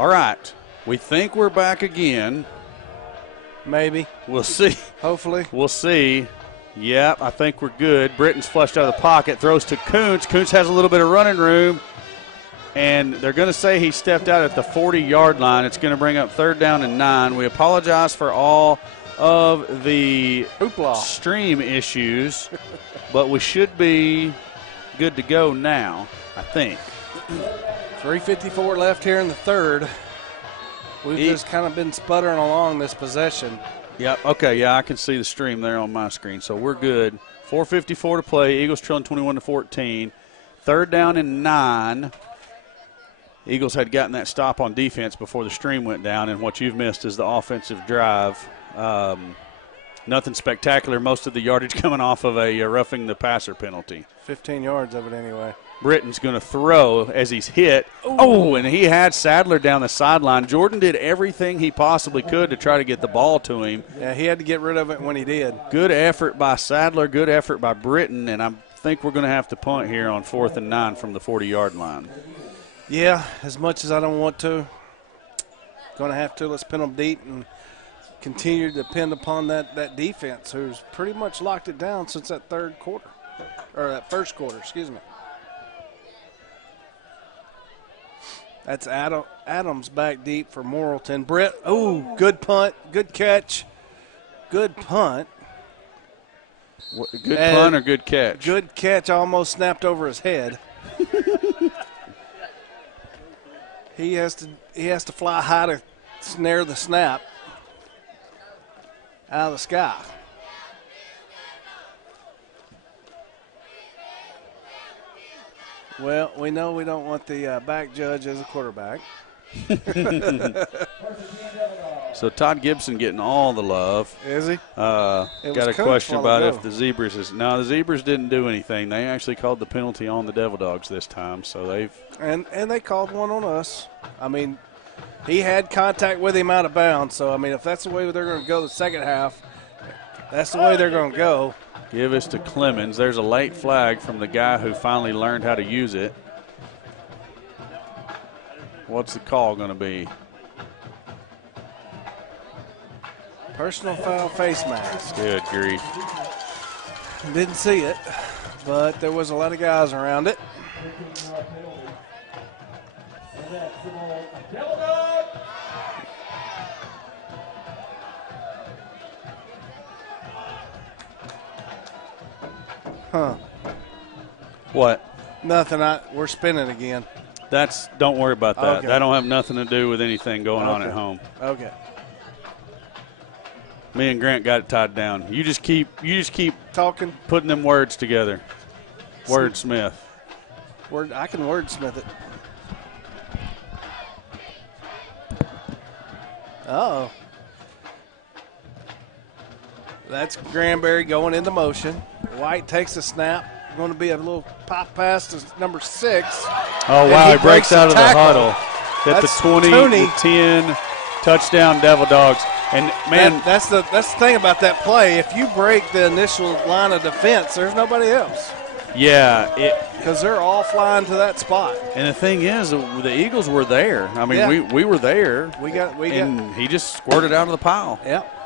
All right. We think we're back again. Maybe. We'll see. Hopefully. We'll see. Yep, I think we're good. Britton's flushed out of the pocket, throws to Kuntz. Kuntz has a little bit of running room, and they're going to say he stepped out at the 40-yard line. It's going to bring up 3rd down and 9. We apologize for all of the hoopla stream issues, but we should be good to go now, I think. 3:54 left here in the third. We've just kind of been sputtering along this possession. Yep, okay, yeah, I can see the stream there on my screen, so we're good. 4:54 to play. Eagles trailing 21-14. 3rd down and 9. Eagles had gotten that stop on defense before the stream went down, and what you've missed is the offensive drive. Nothing spectacular. Most of the yardage coming off of a roughing the passer penalty. 15 yards of it anyway. Britton's going to throw as he's hit. Ooh. Oh, and he had Sadler down the sideline. Jordan did everything he possibly could to try to get the ball to him. Yeah, he had to get rid of it when he did. Good effort by Sadler, good effort by Britton, and I think we're going to have to punt here on 4th and 9 from the 40-yard line. Yeah, as much as I don't want to, going to have to. Let's pin them deep and continue to depend upon that defense, who's pretty much locked it down since that first quarter, excuse me. That's Adams back deep for Morrilton. Britt, oh, good punt, good catch, good punt. Good punt or good catch? Good catch, almost snapped over his head. He has to fly high to snare the snap out of the sky. Well, we know we don't want the back judge as a quarterback. So Todd Gibson getting all the love. Is he? Got a question about if the Zebras is. No, the Zebras didn't do anything. They actually called the penalty on the Devil Dogs this time. So they've. And they called one on us. I mean, he had contact with him out of bounds. So, I mean, if that's the way they're going to go the second half, that's the way they're going to go. Give us to Clemens. There's a late flag from the guy who finally learned how to use it. What's the call going to be? Personal foul face mask. Good grief. Didn't see it, but there was a lot of guys around it. Huh. What? Nothing. We're spinning again. Don't worry about that. Okay. That don't have nothing to do with anything going on at home. Okay. Me and Grant got it tied down. You just keep talking, putting them words together. Wordsmith. I can wordsmith it. Uh-oh. That's Granberry going into motion. White takes a snap. Going to be a little pop pass to number 6. Oh, wow. He breaks out of the huddle. At the 20-10 touchdown Devil Dogs. And, man. That's the thing about that play. If you break the initial line of defense, there's nobody else. Yeah. Because they're all flying to that spot. And the thing is, the Eagles were there. I mean, yeah. we were there. And he just squirted out of the pile. Yep.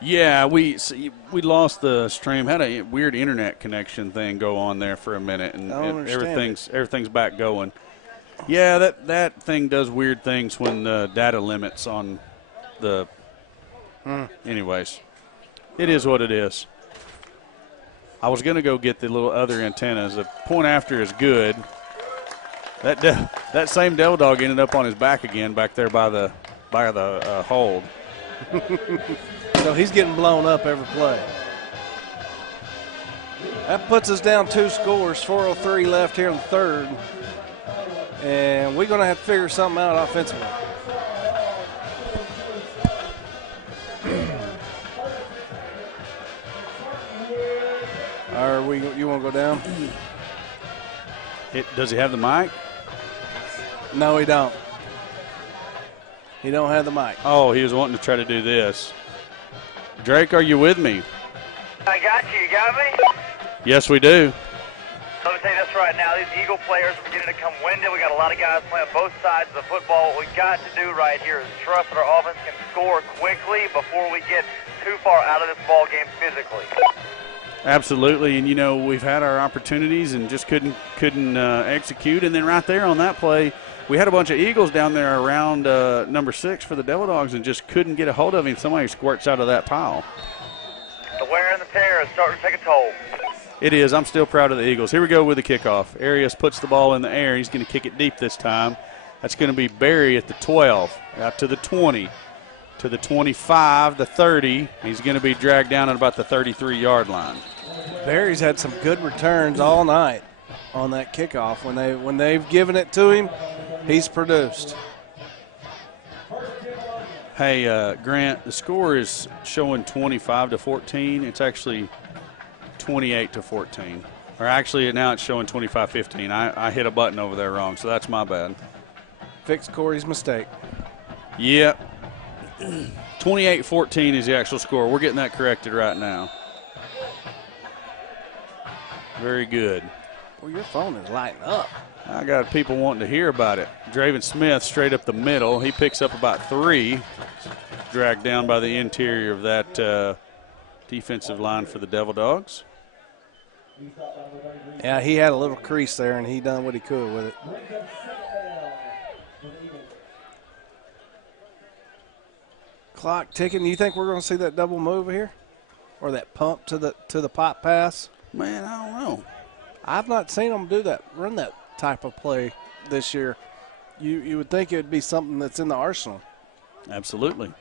Yeah, we lost the stream. Had a weird internet connection thing go on there for a minute, and everything's back going. Yeah, that thing does weird things when the data limits on the. Anyways, it is what it is. I was gonna go get the little other antennas. The point after is good. That same Devil Dog ended up on his back again back there by the hold. So he's getting blown up every play. That puts us down 2 scores, 4:03 left here in the third. And we're going to have to figure something out offensively. You want to go down? Does he have the mic? No, he don't. He don't have the mic. Oh, he was wanting to try to do this. Drake, are you with me? I got you. You got me? Yes, we do. Okay, that's right. right now. These Eagle players are beginning to come winded. We got a lot of guys playing both sides of the football. What we got to do right here is trust that our offense can score quickly before we get too far out of this ball game physically. Absolutely, and you know we've had our opportunities and just couldn't execute. And then right there on that play, we had a bunch of Eagles down there around number 6 for the Devil Dogs and just couldn't get a hold of him. Somebody squirts out of that pile. The wear and the tear is starting to take a toll. It is. I'm still proud of the Eagles. Here we go with the kickoff. Arias puts the ball in the air. He's going to kick it deep this time. That's going to be Barry at the 12, out to the 20, to the 25, the 30. He's going to be dragged down at about the 33-yard line. Barry's had some good returns all night on that kickoff. When they've given it to him, he's produced. Hey, Grant, the score is showing 25-14. It's actually 28-14. Or actually, now it's showing 25-15. I hit a button over there wrong, so that's my bad. Fix Corey's mistake. Yep. 28-14 is the actual score. We're getting that corrected right now. Very good. Well, your phone is lighting up. I got people wanting to hear about it. Draven Smith straight up the middle. He picks up about 3. Dragged down by the interior of that defensive line for the Devil Dogs. Yeah, he had a little crease there, and he done what he could with it. Clock ticking. You think we're going to see that double move here, or that pump to the pop pass? Man, I don't know. I've not seen them do that, run that type of play this year. You would think it would be something that's in the arsenal. Absolutely.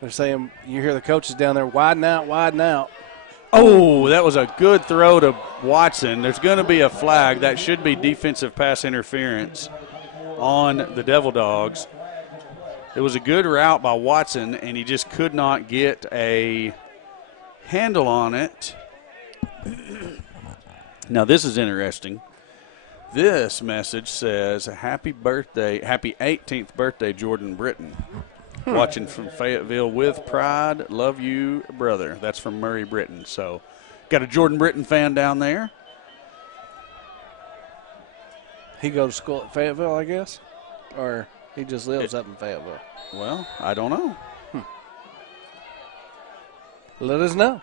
They're saying, you hear the coaches down there, widen out, widen out. Oh, that was a good throw to Watson. There's going to be a flag. That should be defensive pass interference on the Devil Dogs. It was a good route by Watson, and he just could not get a handle on it. Now, this is interesting. This message says, happy birthday, happy 18th birthday, Jordan Britton. Watching from Fayetteville with pride. Love you, brother. That's from Murray Britton. So, got a Jordan Britton fan down there. He goes to school at Fayetteville, I guess? Or he just lives up in Fayetteville? Well, I don't know. Let us know.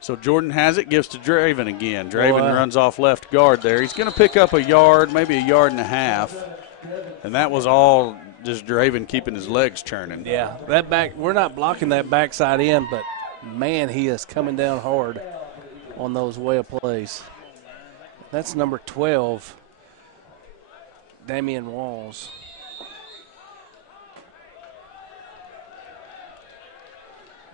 So Jordan has it, gives to Draven again. Draven runs off left guard there. He's going to pick up a yard, maybe a yard and a half. And that was all just Draven keeping his legs churning. Yeah, that back, we're not blocking that backside end, but, man, he is coming down hard on those way of plays. That's number 12, Damian Walls.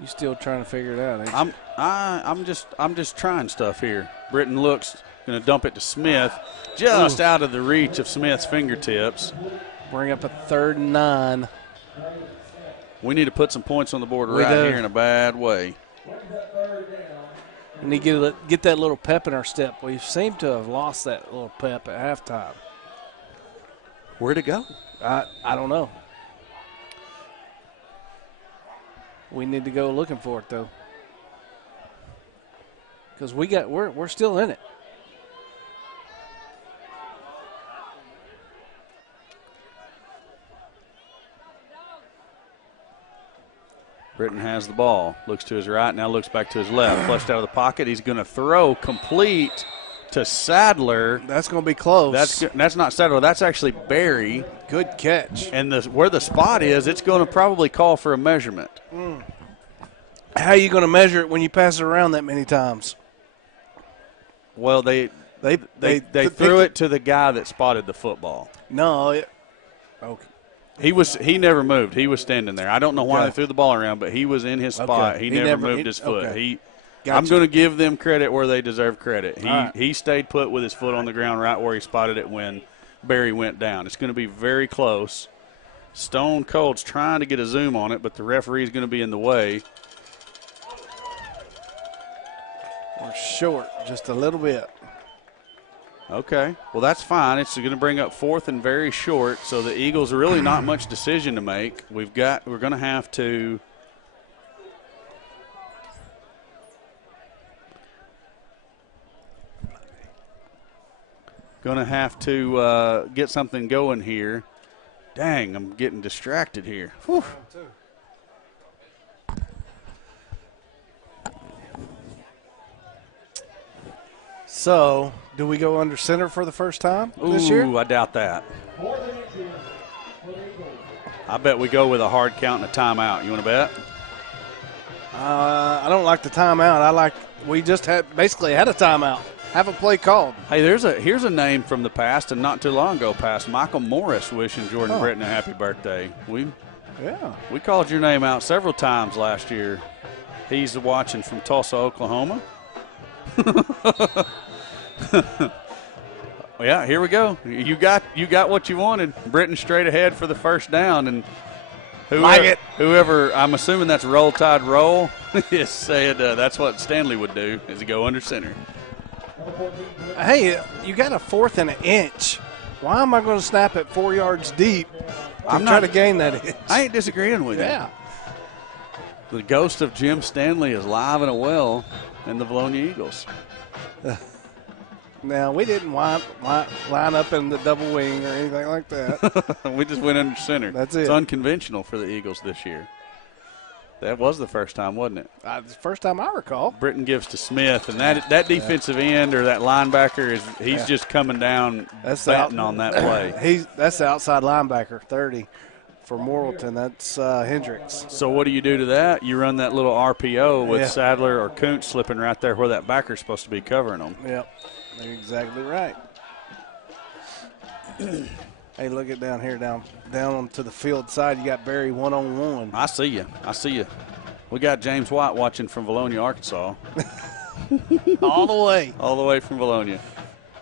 You still trying to figure it out, ain't you? I'm just trying stuff here. Britton looks, going to dump it to Smith, just out of the reach of Smith's fingertips. Bring up a 3rd and 9. We need to put some points on the board right here in a bad way. We need to get that little pep in our step. We seem to have lost that little pep at halftime. Where'd it go? I don't know. We need to go looking for it, though. Because we're still in it. Britton has the ball. Looks to his right, now looks back to his left. Flushed out of the pocket. He's going to throw complete to Sadler. That's going to be close. That's not Sadler. That's actually Barry. Good catch. And where the spot is, it's going to probably call for a measurement. How are you going to measure it when you pass it around that many times? Well, they threw it to the guy that spotted the football. No. Okay. He never moved. He was standing there. I don't know why they threw the ball around, but he was in his spot. Okay. He never moved his foot. Okay. I'm going to give them credit where they deserve credit. He stayed put with his foot on the ground right where he spotted it when Barry went down. It's going to be very close. Stone Cold's trying to get a zoom on it, but the referee's going to be in the way. We're short just a little bit. Okay, well, that's fine. It's going to bring up 4th and very short, so the Eagles are really not much decision to make. We're going to have to Going to have to get something going here. Dang, I'm getting distracted here. Whew. So, do we go under center for the first time this year? Ooh, I doubt that. I bet we go with a hard count and a timeout. You want to bet? I don't like the timeout. We just basically had a timeout. Have a play called. Hey, here's a name from the past and not too long ago past. Michael Morris wishing Jordan Britton a happy birthday. We called your name out several times last year. He's watching from Tulsa, Oklahoma. Yeah, here we go. You got what you wanted. Britton straight ahead for the first down, and whoever I'm assuming that's Roll Tide Roll is said that's what Stanley would do is he go under center. Hey, you got a 4th and an inch. Why am I going to snap it 4 yards deep? I'm trying to gain that inch. I ain't disagreeing with you. Yeah. The ghost of Jim Stanley is live and well in the Vilonia Eagles. Now, we didn't line up in the double wing or anything like that. We just went under center. That's it. It's unconventional for the Eagles this year. That was the first time, wasn't it? The first time I recall. Britton gives to Smith, and that defensive end or that linebacker he's just coming down, batting on that play. That's the outside linebacker, 30 for Morrilton. That's Hendricks. So what do you do to that? You run that little RPO with Sadler or Kuntz slipping right there where that backer's supposed to be covering them. Yep, you're exactly right. Hey, look at down here, down onto the field side. You got Barry one-on-one. I see you. We got James White watching from Vilonia, Arkansas. All the way. All the way from Vilonia.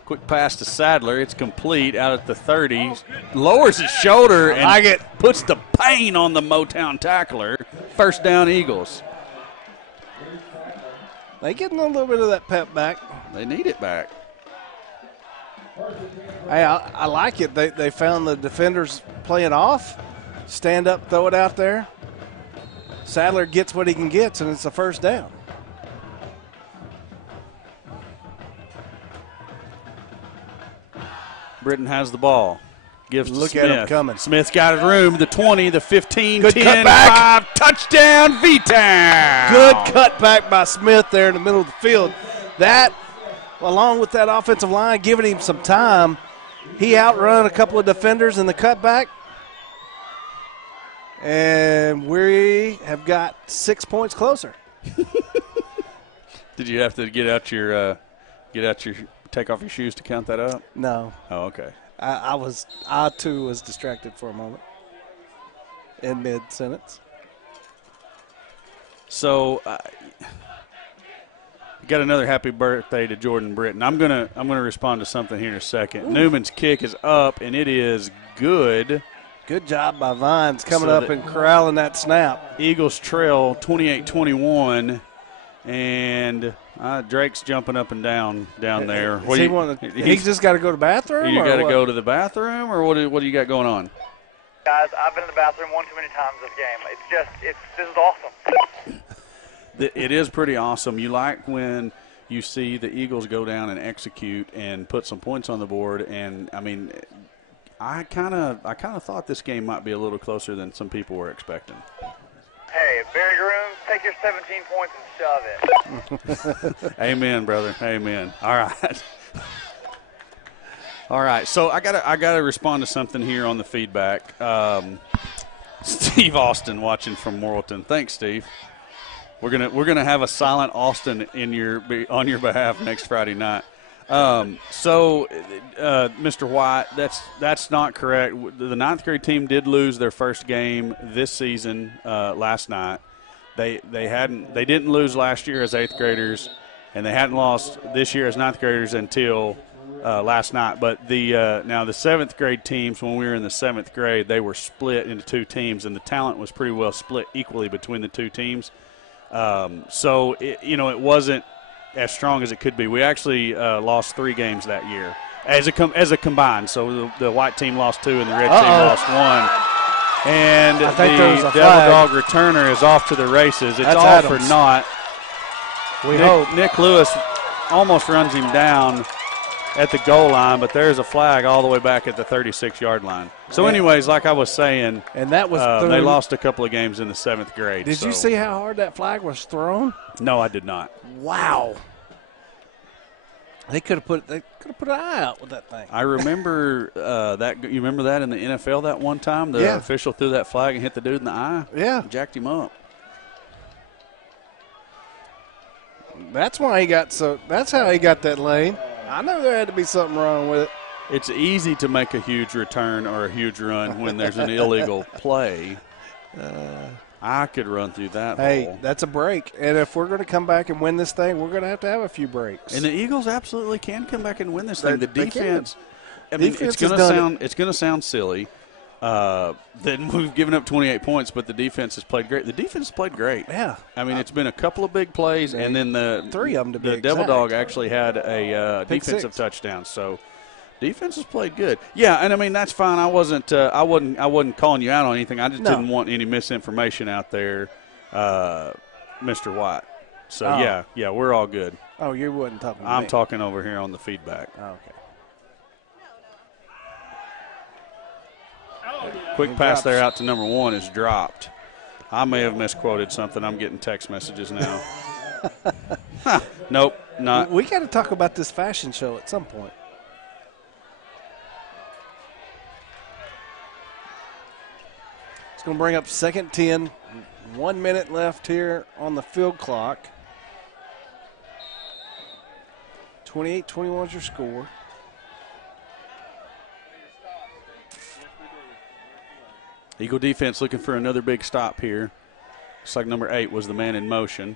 Quick pass to Sadler. It's complete out at the 30. Lowers his shoulder and puts the pain on the Motown tackler. First down, Eagles. They getting a little bit of that pep back. They need it back. Hey, I like it. They found the defenders playing off. Stand up, throw it out there. Sadler gets what he can get, and it's a first down. Britton has the ball. Gives to Look Smith. at him coming. Smith's got his room. The 20, the 15, Good 10, cutback. 5. Touchdown, V-Town. Good cutback by Smith there in the middle of the field. That, along with that offensive line, giving him some time, he outrun a couple of defenders in the cutback. And we have got 6 points closer. Did you have to take off your shoes to count that up? No. Oh, okay. I too was distracted for a moment in mid-sentence. So, got another happy birthday to Jordan Britton. I'm gonna respond to something here in a second. Ooh. Newman's kick is up, and it is good. Good job by Vines coming up and corralling that snap. Eagles trail 28-21, and Drake's jumping up and down there. He's just got to go to the bathroom? You got to go to the bathroom, or what do you got going on? Guys, I've been in the bathroom one too many times this game. This is awesome. It is pretty awesome. You like when you see the Eagles go down and execute and put some points on the board, and I mean, I kind of thought this game might be a little closer than some people were expecting. Hey, Barry Groom, take your 17 points and shove it. Amen, brother. Amen. All right. All right. So I gotta respond to something here on the feedback. Steve Austin watching from Morrilton. Thanks, Steve. We're gonna have a silent Austin on your behalf next Friday night. Mr. White, that's not correct. The ninth grade team did lose their first game this season last night. They didn't lose last year as eighth graders, and they hadn't lost this year as ninth graders until last night. But now the seventh grade teams, when we were in the seventh grade, they were split into two teams, and the talent was pretty well split equally between the two teams. So it wasn't as strong as it could be. We actually lost 3 games that year as a combined. So the white team lost 2 and the red team lost 1. And the Devil Dog returner is off to the races. It's That's all Adams. for naught. Nick Lewis almost runs him down, at the goal line, but there's a flag all the way back at the 36-yard line. So, anyways, like I was saying, and that was they lost a couple of games in the 7th grade. Did you see how hard that flag was thrown? No, I did not. Wow. They could have put an eye out with that thing. I remember that. You remember that in the NFL that one time? The official threw that flag and hit the dude in the eye? Yeah. Jacked him up. That's why he got that's how he got that lane. I know there had to be something wrong with it. It's easy to make a huge return or a huge run when there's an illegal play. I could run through that hole. That's a break. And if we're going to come back and win this thing, we're going to have a few breaks. And the Eagles absolutely can come back and win this thing. The defense, I mean, Defense it's going to sound silly. Then we've given up 28 points, but the defense has played great. The defense has played great. Yeah. I mean, it's been a couple of big plays, and then three of them to be the Devil exact. Dog actually had a defensive 6. touchdown. So defense has played good. Yeah, and I mean that's fine. I wasn't calling you out on anything. I just didn't want any misinformation out there, Mr. White. So yeah, we're all good. Oh, you wasn't talking to me. I'm talking over here on the feedback. Oh, okay. Quick pass there out to number 1 is dropped. I may have misquoted something. I'm getting text messages now. Nope, not. We got to talk about this fashion show at some point. It's going to bring up 2nd 10. 1 minute left here on the field clock. 28-21 is your score. Eagle defense looking for another big stop here. Looks like number 8 was the man in motion.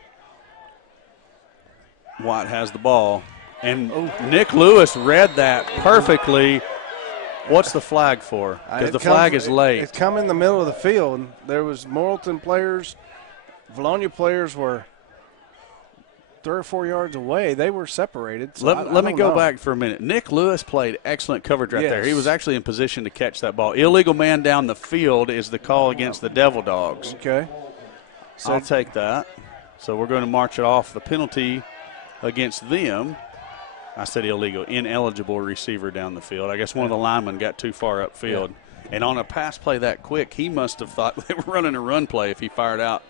Watt has the ball. And Nick Lewis read that perfectly. What's the flag for? Because the flag is late. It's come in the middle of the field. There was Morrilton players, Vilonia players were 3 or 4 yards away. They were separated. So let me go back for a minute. Nick Lewis played excellent coverage right there. He was actually in position to catch that ball. Illegal man down the field is the call against the Devil Dogs. Okay. So I'll take that. So we're going to march it off. The penalty against them. I said illegal, ineligible receiver down the field. I guess one of the linemen got too far upfield. Yeah. And on a pass play that quick, he must have thought they were running a run play if he fired out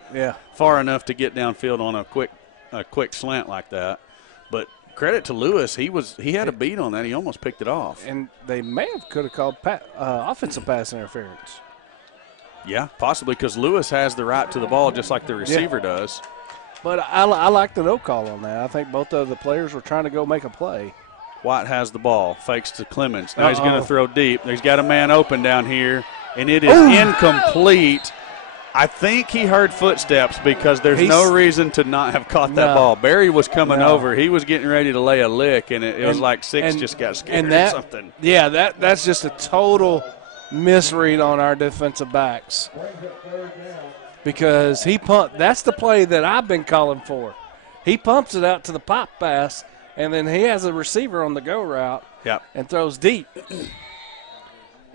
far enough to get downfield on a quick slant like that. But credit to Lewis, he had a beat on that. He almost picked it off. And they could have called offensive pass interference. Yeah, possibly because Lewis has the right to the ball just like the receiver does. But I like the no call on that. I think both of the players were trying to go make a play. White has the ball, fakes to Clemens. Now he's going to throw deep. He's got a man open down here, and it is incomplete. I think he heard footsteps because there's no reason to not have caught that ball. Barry was coming over. He was getting ready to lay a lick, and it was like 6 just got scared or something. Yeah, that's just a total misread on our defensive backs. Because he pumped. That's the play that I've been calling for. He pumps it out to the pop pass, and then he has a receiver on the go route and throws deep.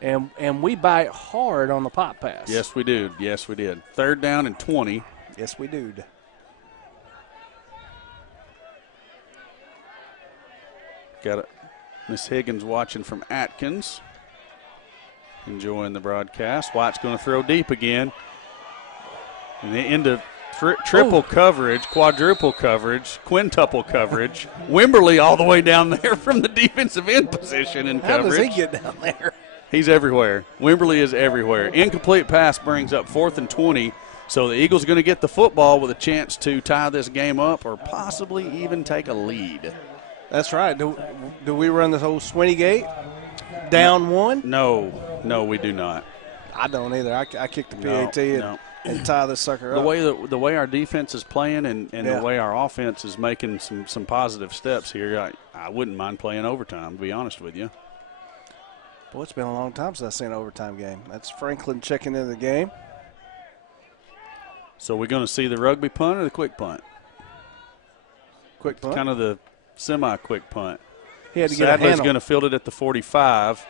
And we bite hard on the pop pass. Yes, we do. Yes, we did. 3rd down and 20. Yes, we do. Got it. Miss Higgins watching from Atkins. Enjoying the broadcast. White's going to throw deep again. And into triple coverage, quadruple coverage, quintuple coverage. Wimberly all the way down there from the defensive end position in coverage. How does he get down there? He's everywhere. Wimberly is everywhere. Incomplete pass brings up 4th and 20. So the Eagles are going to get the football with a chance to tie this game up or possibly even take a lead. That's right. Do we run this whole Swinney gate? Down 1? No, we do not. I don't either. I kick the PAT and tie this sucker up. The way our defense is playing and the way our offense is making some positive steps here, I wouldn't mind playing overtime, to be honest with you. Boy, it's been a long time since I've seen an overtime game. That's Franklin checking into the game. So we're going to see the rugby punt or the quick punt? Quick punt. Kind of the semi-quick punt. He had to get a handle. Sadler's going to field it at the 45.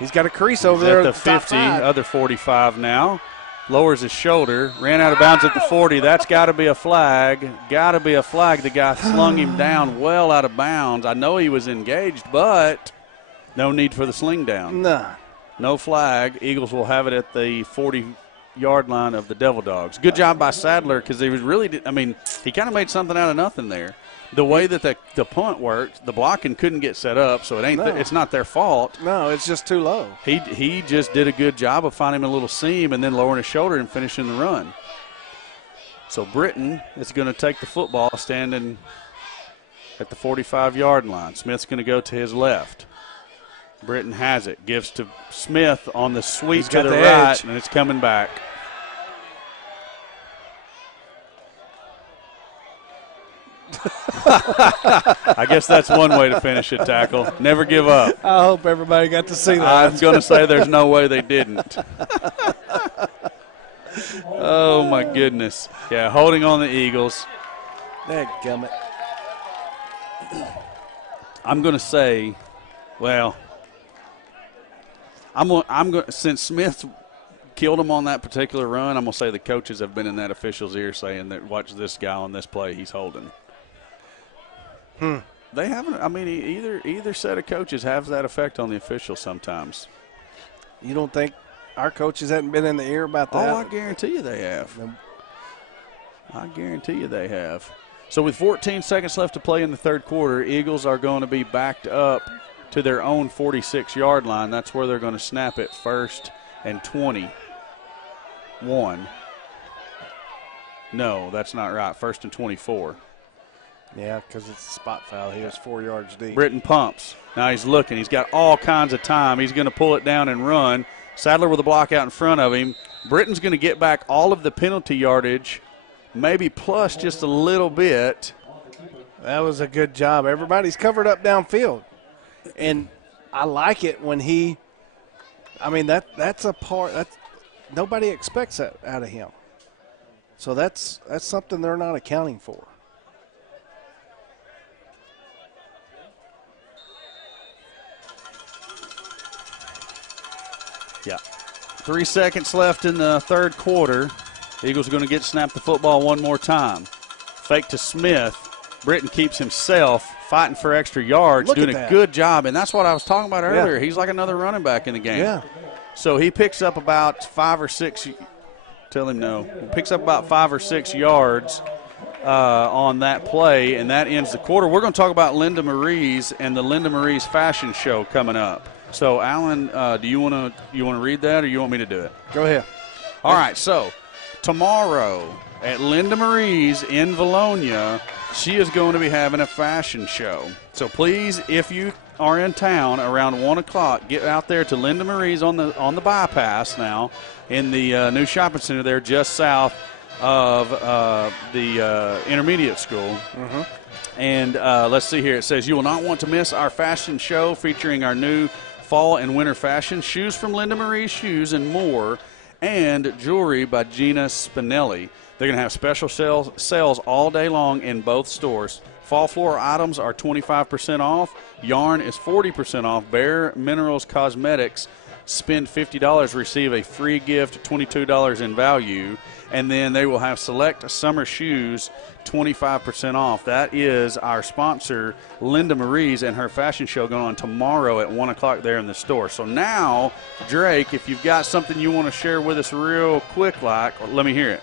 He's got a crease over there at the 50, top 5. Other 45 now. lowers his shoulder, ran out of bounds at the 40. That's got to be a flag. Got to be a flag. The guy slung him down well out of bounds. I know he was engaged, but no need for the sling down. Nah. No flag. Eagles will have it at the 40-yard line of the Devil Dogs. Good job by Sadler because he was really, I mean, he kind of made something out of nothing there. The way that the punt worked, the blocking couldn't get set up, so it's not their fault. No, it's just too low. He just did a good job of finding a little seam and then lowering his shoulder and finishing the run. So Britton is going to take the football standing at the 45-yard line. Smith's going to go to his left. Britton has it, gives to Smith on the sweep to the right, and it's coming back. I guess that's one way to finish a tackle. Never give up. I hope everybody got to see that. I was going to say there's no way they didn't. Oh, my goodness. Yeah, holding on the Eagles. Dadgummit. I'm going to say, well, I'm going since Smith killed him on that particular run, I'm going to say the coaches have been in that official's ear saying that watch this guy on this play, he's holding. They haven't. I mean, either set of coaches has that effect on the officials sometimes. You don't think our coaches hadn't been in the ear about that? Oh, I guarantee you they have. I guarantee you they have. So with 14 seconds left to play in the third quarter, Eagles are going to be backed up to their own 46-yard line. That's where they're going to snap it, 1st and 21. No, that's not right. 1st and 24. Yeah, because it's a spot foul. He was 4 yards deep. Britton pumps. Now he's looking. He's got all kinds of time. He's going to pull it down and run. Sadler with a block out in front of him. Britton's going to get back all of the penalty yardage, maybe plus just a little bit. That was a good job. Everybody's covered up downfield. And I like it when that's a part that's nobody expects that out of him. So that's something they're not accounting for. Yeah. 3 seconds left in the third quarter. Eagles are going to snap the football one more time. Fake to Smith. Britton keeps himself fighting for extra yards, doing a good job. And that's what I was talking about earlier. Yeah. He's like another running back in the game. Yeah. So he picks up about 5 or 6. Tell him no. He picks up about 5 or 6 yards on that play, and that ends the quarter. We're going to talk about Linda Marie's and the Linda Marie's fashion show coming up. So, Alan, do you want to read that, or you want me to do it? Go ahead. All right. So, tomorrow at Linda Marie's in Vilonia, she is going to be having a fashion show. So, please, if you are in town around 1 o'clock, get out there to Linda Marie's on the bypass now in the new shopping center there just south of the intermediate school. Mm-hmm. And let's see here. It says, you will not want to miss our fashion show featuring our new fall and winter fashion, shoes from Linda Marie's Shoes and more, and jewelry by Gina Spinelli. They're going to have special sales all day long in both stores. Fall floor items are 25% off. Yarn is 40% off. Bare Minerals Cosmetics, spend $50, receive a free gift, $22 in value. And then they will have select summer shoes, 25% off. That is our sponsor, Linda Marie's, and her fashion show going on tomorrow at 1 o'clock there in the store. So now, Drake, if you've got something you want to share with us real quick, let me hear it.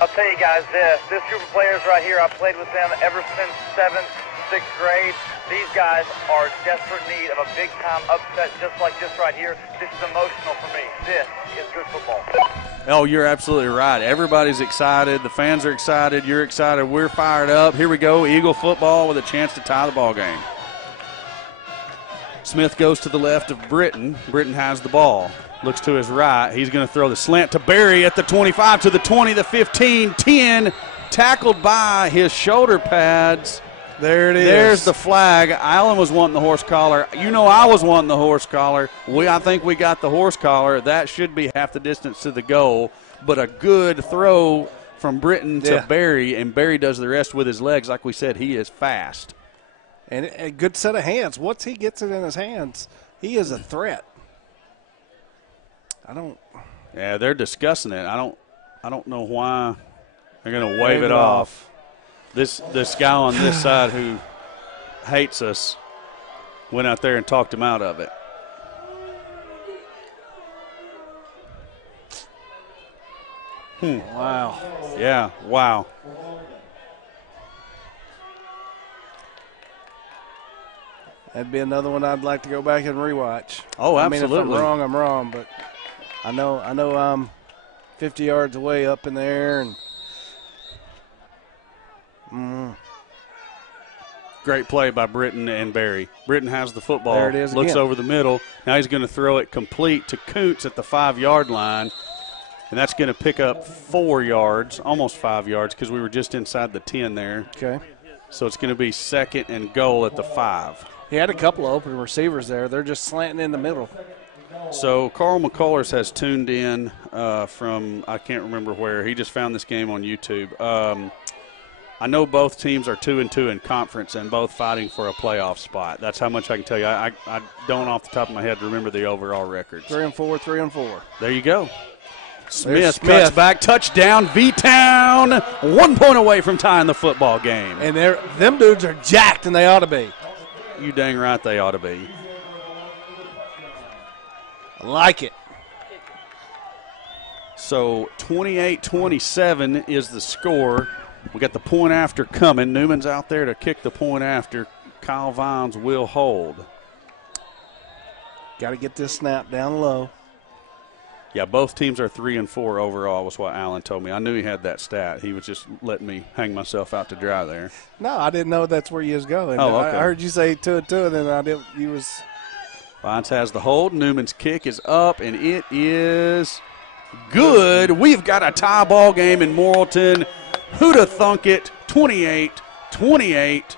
I'll tell you guys this group of players right here, I've played with them ever since 7th, 6th grade. These guys are desperate need of a big-time upset just like this right here. This is emotional for me. This is good football. Oh, you're absolutely right. Everybody's excited. The fans are excited. You're excited. We're fired up. Here we go, Eagle football with a chance to tie the ball game. Smith goes to the left of Britton. Britton has the ball. Looks to his right. He's going to throw the slant to Barry at the 25, to the 20, the 15, 10. Tackled by his shoulder pads. There it is. There's the flag. Allen was wanting the horse collar. You know I was wanting the horse collar. I think we got the horse collar. That should be half the distance to the goal. But a good throw from Britton to Barry, and Barry does the rest with his legs. Like we said, he is fast. And a good set of hands. Once he gets it in his hands, he is a threat. Yeah, they're discussing it. I don't know why they're going to wave it off. This guy on this side who hates us went out there and talked him out of it. Wow. Yeah, wow. That'd be another one I'd like to go back and rewatch. Oh, absolutely. I mean, if I'm wrong, I'm wrong, but I know I'm 50 yards away up in the air. And great play by Britton and Barry. Britton has the football. There it is looks again. over the middle. Now he's going to throw it complete to Kuntz at the 5-yard line. And that's going to pick up 4 yards, almost 5 yards, because we were just inside the 10 there. Okay. So it's going to be 2nd and goal at the 5. He had a couple of open receivers there. They're just slanting in the middle. So Carl McCullers has tuned in from I can't remember where. He just found this game on YouTube. I know both teams are 2-2 in conference and both fighting for a playoff spot. That's how much I can tell you. I don't off the top of my head remember the overall records. 3-4, 3-4. There you go. Smith cuts back, touchdown, V-Town, 1 point away from tying the football game. And them dudes are jacked, and they ought to be. You dang right they ought to be. I like it. So 28-27 is the score. We got the point after coming. Newman's out there to kick the point after. Kyle Vines will hold. Got to get this snap down low. Yeah, both teams are 3-4 overall was what Alan told me. I knew he had that stat. He was just letting me hang myself out to dry there. No, I didn't know that's where you was going. Oh, okay. I heard you say 2-2, and then I didn't. You was. Vines has the hold. Newman's kick is up, and it is good. We've got a tie ball game in Morrilton. Who'da thunk it? 28-28.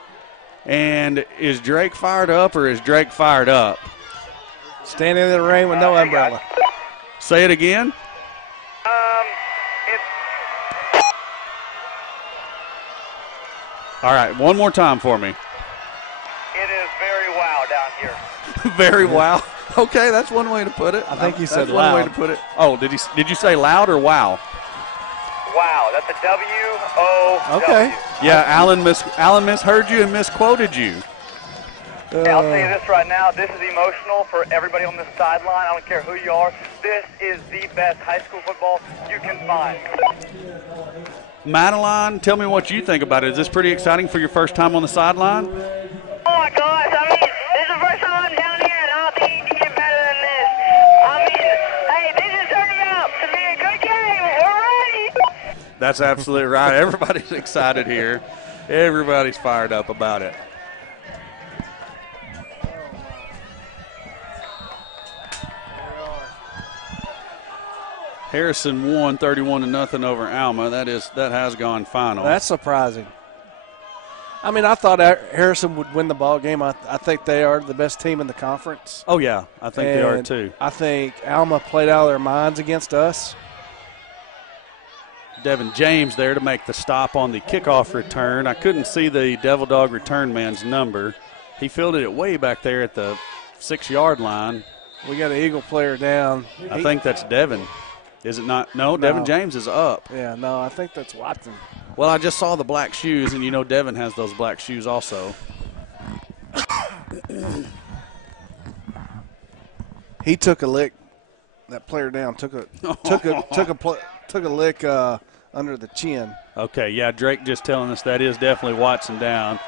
And is Drake fired up or is Drake fired up? Standing in the rain with no umbrella. Say it again. All right, one more time for me. It is very wow down here. Very wow. Okay, that's one way to put it. I think you said that's loud. one way to put it. Oh, did you say loud or wow? Wow, that's a W-O-W. Okay. Yeah, Alan misheard you and misquoted you. Hey, I'll tell you this right now. This is emotional for everybody on this sideline. I don't care who you are. This is the best high school football you can find. Madeline, tell me what you think about it. Is this pretty exciting for your first time on the sideline? Oh my gosh, I mean, this is the first time I'm down here, and I don't think you can get better than this. I mean, hey, this is turning out to be a good game. We're ready. That's absolutely right. Everybody's excited here. Everybody's fired up about it. Harrison won 31-0 over Alma. That has gone final. That's surprising. I mean, I thought Harrison would win the ball game. I think they are the best team in the conference. Oh, yeah. I think they are, too. I think Alma played out of their minds against us. Devin James there to make the stop on the kickoff return. I couldn't see the Devil Dog return man's number. He fielded it way back there at the 6-yard line. We got an Eagle player down. I think that's Devin. Is it not? No, Devin James is up. Yeah, no, I think that's Watson. Well, I just saw the black shoes, and you know Devin has those black shoes also. He took a lick. That player down took a lick under the chin. Okay, yeah, Drake just telling us that is definitely Watson down.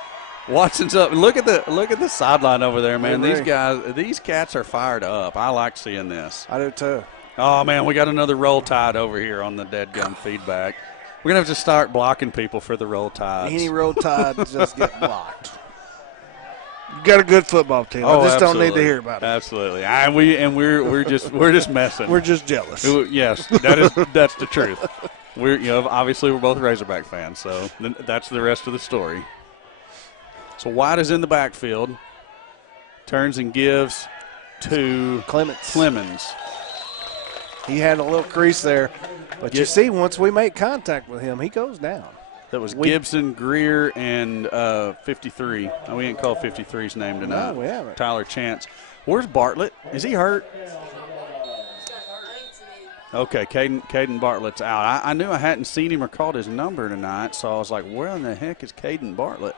Watson's up. Look at the sideline over there, man. These cats are fired up. I like seeing this. I do too. Oh man, we got another Roll Tide over here on the dead gum feedback. We're gonna have to start blocking people for the Roll Tides. Any Roll Tide just get blocked. You got a good football team. Oh, I just absolutely. don't need to hear about it. Absolutely. We're just messing. We're just jealous. Yes, that's the truth. Obviously we're both Razorback fans, so that's the rest of the story. So White is in the backfield, turns and gives to Clemens. He had a little crease there, but you see, once we make contact with him, he goes down. That was Gibson, Greer, and 53. Oh, we ain't called 53's name tonight. No, we haven't. Tyler Chance. Where's Bartlett? Is he hurt? Okay, Caden Bartlett's out. I knew I hadn't seen him or called his number tonight, so I was like, where in the heck is Caden Bartlett?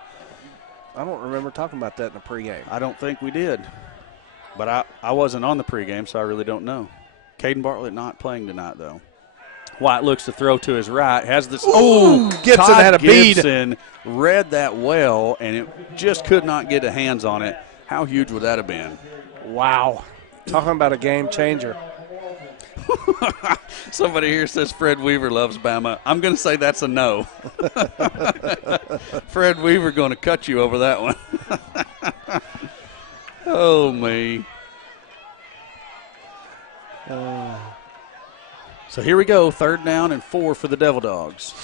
I don't remember talking about that in the pregame. I don't think we did. But I wasn't on the pregame, so I really don't know. Caden Bartlett not playing tonight, though. White looks to throw to his right. Has this. Gibson Todd had a bead. Gibson read that well, and it just could not get a hands on it. How huge would that have been? Wow. Talking about a game changer. Somebody here says Fred Weaver loves Bama. I'm going to say that's a no. Fred Weaver going to cut you over that one. Oh, me. So here we go, 3rd down and 4 for the Devil Dogs.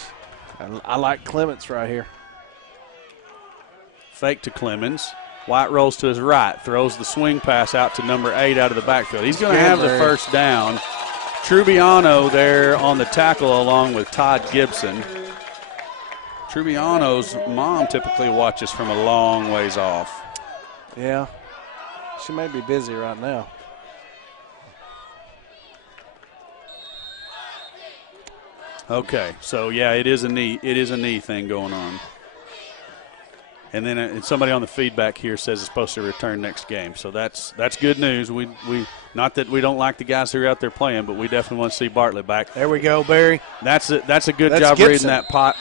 I like Clements right here. Fake to Clemens. White rolls to his right, throws the swing pass out to number 8 out of the backfield. He's going to have the first down. Trubiano there on the tackle along with Todd Gibson. Trubiano's mom typically watches from a long ways off. Yeah. She may be busy right now. Okay, so yeah, it is a knee thing going on. And then somebody on the feedback here says it's supposed to return next game. So that's good news. We not that we don't like the guys who are out there playing, but we definitely want to see Bartlett back. There we go, Barry. That's a good job Gibson. reading that pop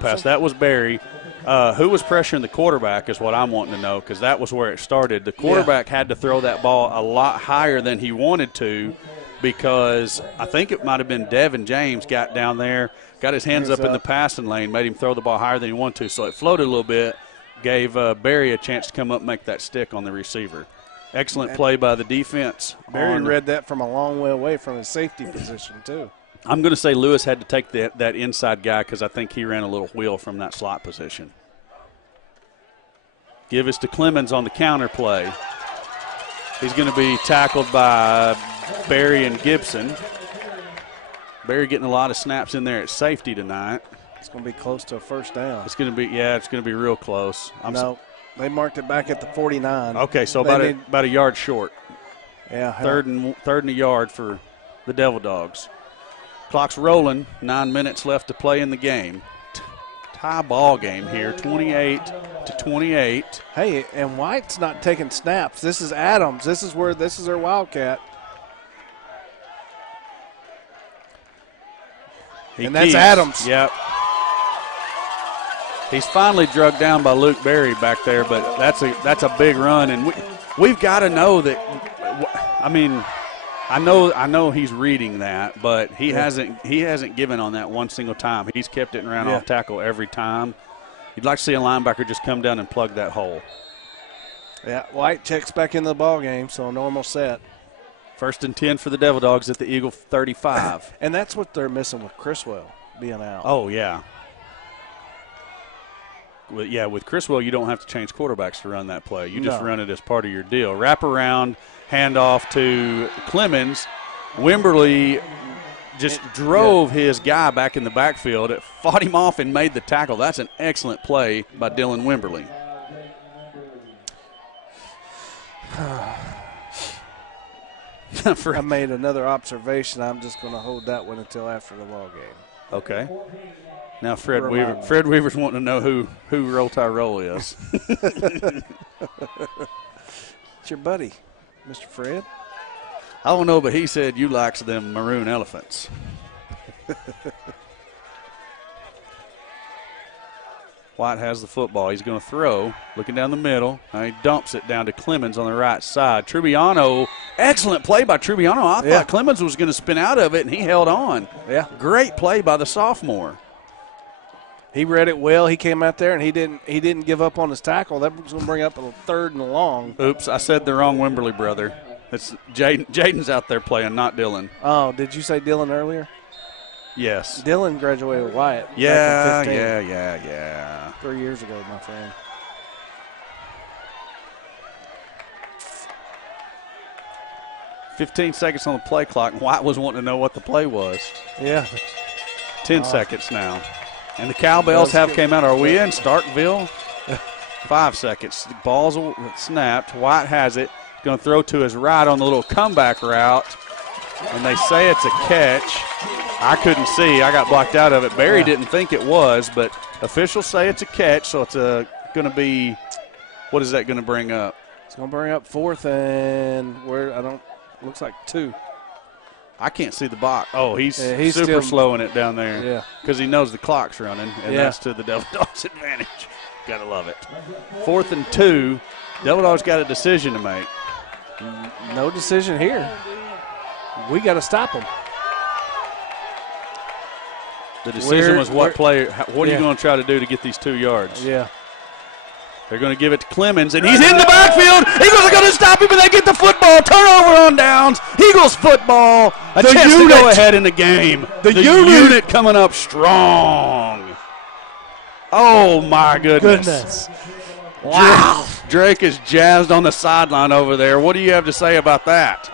pass. That was Barry. Who was pressuring the quarterback is what I'm wanting to know, because that was where it started. The quarterback had to throw that ball a lot higher than he wanted to, because I think it might have been Devin James got down there, got his hands up in the passing lane, made him throw the ball higher than he wanted to. So it floated a little bit, gave Barry a chance to come up and make that stick on the receiver. Excellent play by the defense. Barry read that from a long way away from his safety position, too. I'm going to say Lewis had to take that inside guy, because I think he ran a little wheel from that slot position. Give us to Clemens on the counter play. He's going to be tackled by Barry and Gibson. Barry getting a lot of snaps in there at safety tonight. It's going to be close to a first down. It's going to be real close. They marked it back at the 49. Okay, so about a yard short. Yeah. Third and a yard for the Devil Dogs. Clock's rolling. 9 minutes left to play in the game. Tie ball game here, 28-28. Hey, and White's not taking snaps. This is Adams. This is their Wildcat. That's Adams. Yep. He's finally drugged down by Luke Berry back there, but that's a big run, and we've got to know that. I mean, I know he's reading that, but he hasn't given on that one single time. He's kept it and ran off tackle every time. You'd like to see a linebacker just come down and plug that hole. Yeah, White checks back into the ball game, so normal set. 1st and 10 for the Devil Dogs at the Eagle 35. And that's what they're missing with Criswell being out. Oh, yeah. With Criswell, you don't have to change quarterbacks to run that play. You just run it as part of your deal. Wrap around, handoff to Clemens. Wimberly just drove his guy back in the backfield. It fought him off and made the tackle. That's an excellent play by Dylan Wimberly. I made another observation. I'm just going to hold that one until after the ball game. Okay. Now Fred Weaver's wanting to know who Roll Tide Roll is. It's your buddy, Mr. Fred. I don't know, but he said you likes them maroon elephants. White has the football. He's going to throw, looking down the middle. Now he dumps it down to Clemens on the right side. Trubiano, excellent play by Trubiano. I thought Clemens was going to spin out of it, and he held on. Yeah. Great play by the sophomore. He read it well. He came out there, and he didn't give up on his tackle. That was going to bring up a 3rd and long. Oops, I said the wrong Wimberly brother. It's Jaden's out there playing, not Dylan. Oh, did you say Dylan earlier? Yes. Dylan graduated with Wyatt. Yeah. 3 years ago, my friend. "15 seconds on the play clock. White was wanting to know what the play was. Yeah. 10 seconds now. And the cowbells came out. Are we in Starkville? 5 seconds. The ball's snapped. White has it. Going to throw to his right on the little comeback route. and they say it's a catch. I couldn't see. I got blocked out of it. Barry didn't think it was, but officials say it's a catch, so it's going to be – what is that going to bring up? It's going to bring up 4th and looks like 2. I can't see the box. Oh, he's super still slowing it down there. Yeah. Because he knows the clock's running, and that's to the Devil Dogs' advantage. Got to love it. 4th and 2. Devil Dogs got a decision to make. No decision here. We got to stop them. The decision was what are you going to try to do to get these 2 yards? Yeah. They're going to give it to Clemens, and he's in the backfield. Eagles are going to stop him, and they get the football. Turnover on downs. Eagles football. A chance to go ahead in the game. The unit coming up strong. Oh, my goodness. Wow. Drake is jazzed on the sideline over there. What do you have to say about that?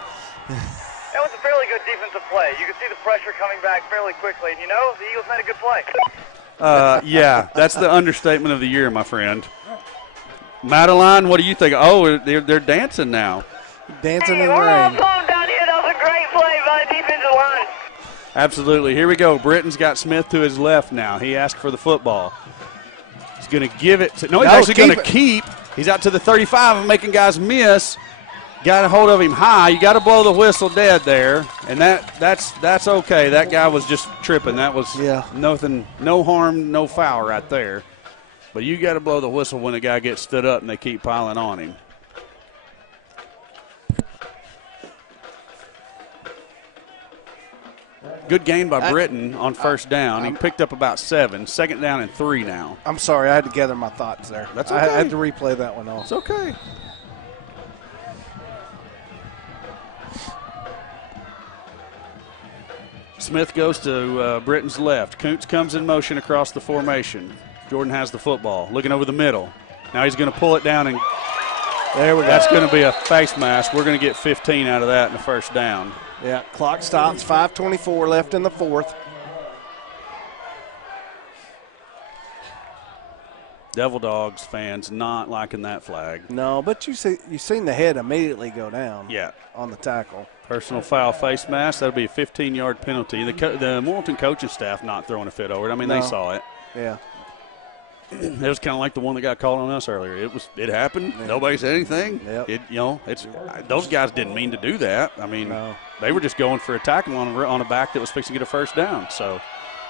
That was a fairly good defensive play. You could see the pressure coming back fairly quickly. And, the Eagles made a good play. Yeah, that's the understatement of the year, my friend. Madeline, what do you think? Oh, they're dancing now. Dancing in the we're all rain. pumped down here. That was a great play by the defensive line. Absolutely. Here we go. Britton's got Smith to his left now. He asked for the football. He's going to give it to – no, he's actually going to keep. He's out to the 35 and making guys miss. Got a hold of him high. You got to blow the whistle dead there, and that's okay. That guy was just tripping. That was nothing, no harm, no foul right there. But you got to blow the whistle when the guy gets stood up and they keep piling on him. Good gain by Britton on first down. He picked up about 7. 2nd down and 3 now. I'm sorry. I had to gather my thoughts there. That's okay. I had to replay that one off. It's okay. Smith goes to Britton's left. Kuntz comes in motion across the formation. Jordan has the football, looking over the middle. Now he's going to pull it down, and there we go. That's going to be a face mask. We're going to get 15 out of that in the first down. Yeah, clock stops, 5:24 left in the 4th. Devil Dogs fans not liking that flag. No, but you seen the head immediately go down. Yeah, on the tackle. Personal foul face mask. That'll be a 15-yard penalty. The Morrilton coaching staff not throwing a fit over it. I mean, they saw it. Yeah. It was kind of like the one that got called on us earlier. It happened. Yeah. Nobody said anything. Yep. Those guys didn't mean to do that. I mean, they were just going for a tackle on a back that was fixing to get a first down. So,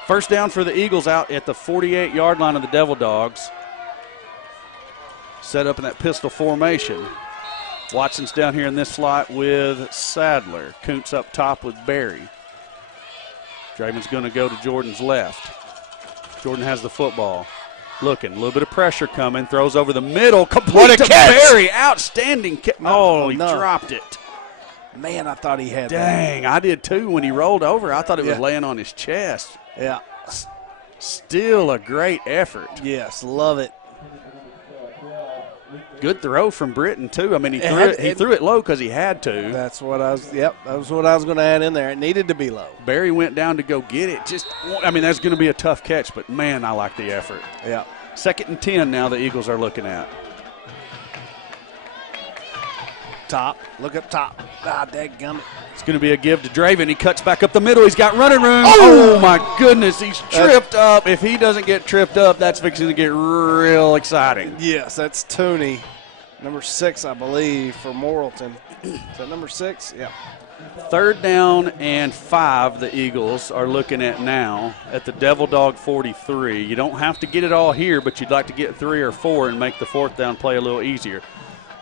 first down for the Eagles out at the 48-yard line of the Devil Dogs. Set up in that pistol formation. Watson's down here in this slot with Sadler. Kuntz up top with Barry. Draven's going to go to Jordan's left. Jordan has the football. Looking, a little bit of pressure coming. Throws over the middle. Complete to Barry. Outstanding. He dropped it. Man, I thought he had that. Dang, I did too when he rolled over. I thought it was laying on his chest. Yeah. Still a great effort. Yes, love it. Good throw from Britton, too. I mean, he threw it low because he had to. That was what I was going to add in there. It needed to be low. Barry went down to go get it. That's going to be a tough catch, but, man, I like the effort. Yeah. 2nd and 10 now the Eagles are looking at. Top. Look up top. Dadgummit. It's going to be a give to Draven. He cuts back up the middle. He's got running room. Oh my goodness. He's tripped up. If he doesn't get tripped up, that's fixing to get real exciting. Yes, that's Tooney. Number 6, I believe, for Morrilton. Is that number 6? Yeah. 3rd down and 5 the Eagles are looking at now at the Devil Dog 43. You don't have to get it all here, but you'd like to get 3 or 4 and make the 4th down play a little easier.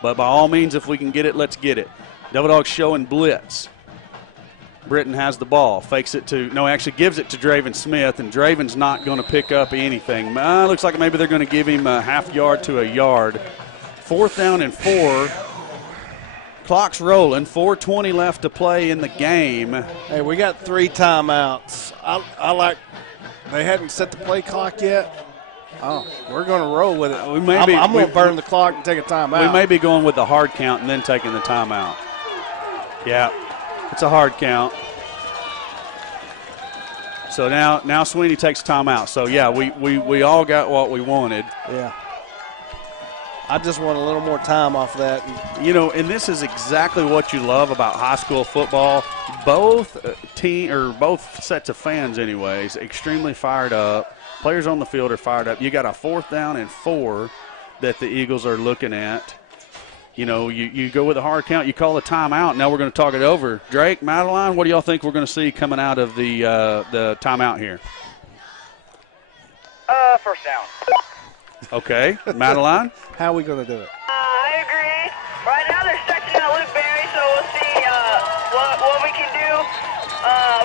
But by all means, if we can get it, let's get it. Devil Dogs showing blitz. Britton has the ball, fakes it actually gives it to Draven Smith, and Draven's not going to pick up anything. Looks like maybe they're going to give him a half yard to a yard. 4th down and 4. Clock's rolling. 4:20 left to play in the game. Hey, we got 3 timeouts. I like. They hadn't set the play clock yet. Oh, we're going to roll with it. I'm going to burn the clock and take a timeout. We may be going with the hard count and then taking the timeout. Yeah, it's a hard count. So now Sweeney takes timeout. So, yeah, we all got what we wanted. Yeah. I just want a little more time off that. You know, and this is exactly what you love about high school football. Both both sets of fans, anyways, extremely fired up. Players on the field are fired up. You got a 4th down and 4 that the Eagles are looking at. You know, you go with a hard count. You call a timeout. Now we're going to talk it over. Drake, Madeline, what do y'all think we're going to see coming out of the timeout here? First down. Okay, Madeline. How are we going to do it? I agree. Right now they're stretching out Luke Berry, so we'll see what we can do.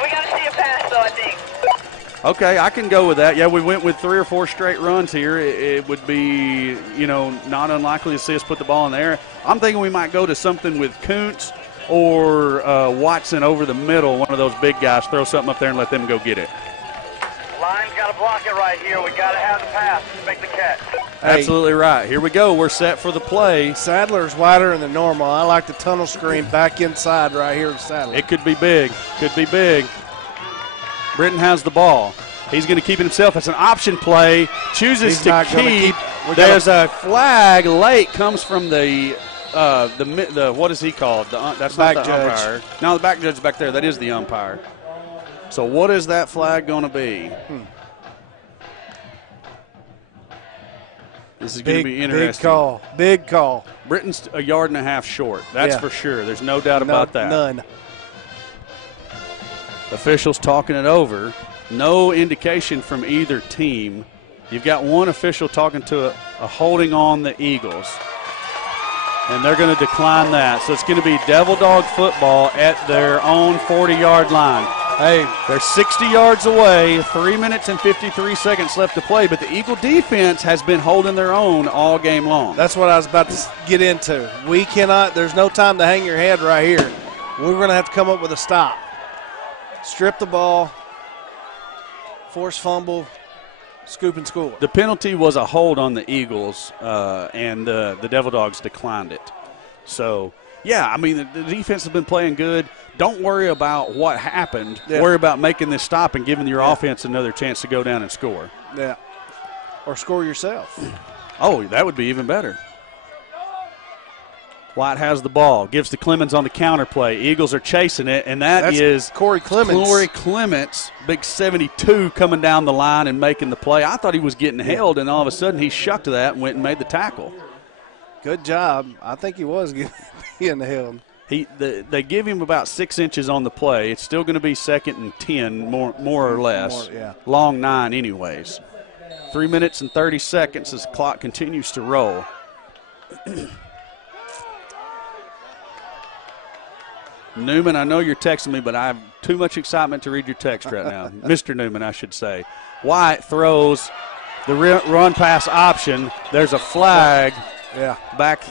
We got to see a pass, though, I think. Okay, I can go with that. Yeah, we went with 3 or 4 straight runs here. It would be, you know, not unlikely to see us put the ball in the air. I'm thinking we might go to something with Kuntz or Watson over the middle, one of those big guys, throw something up there and let them go get it. Line's got to block it right here. We got to have the pass to make the catch. Hey. Absolutely right. Here we go. We're set for the play. Sadler's wider than normal. I like the tunnel screen back inside right here to Sadler. It could be big. Could be big. Britton has the ball. He's going to keep it himself. It's an option play. Chooses to keep. There's a flag late. Comes from the what is he called? That's not the umpire. No, the back judge back there. That is the umpire. So what is that flag going to be? This is going to be interesting. Big call. Britton's a 1.5 yards short. That's for sure. There's no doubt about that. None. Officials talking it over. No indication from either team. You've got one official talking to a holding on the Eagles. And they're going to decline that. So it's going to be Devil Dog football at their own 40-yard line. Hey, they're 60 yards away, 3 minutes and 53 seconds left to play, but the Eagle defense has been holding their own all game long. That's what I was about to get into. We cannot, there's no time to hang your head right here. We're going to have to come up with a stop. Strip the ball, force fumble, scoop and score. The penalty was a hold on the Eagles, and the Devil Dogs declined it. So, yeah, I mean, the defense has been playing good. Don't worry about what happened. Yeah. Worry about making this stop and giving your offense another chance to go down and score. Yeah. Or score yourself. Oh, that would be even better. White has the ball, gives to Clemens on the counter play. Eagles are chasing it, and that's is Corey Clemens. Corey Clemens, big 72, coming down the line and making the play. I thought he was getting held, and all of a sudden he shucked that and went and made the tackle. Good job. I think he was getting held. They give him about 6 inches on the play. It's still going to be 2nd and 10, more or less. Long 9 anyways. 3 minutes and 30 seconds as the clock continues to roll. Newman, I know you're texting me, but I have too much excitement to read your text right now. Mr. Newman, I should say. White throws the run pass option. There's a flag back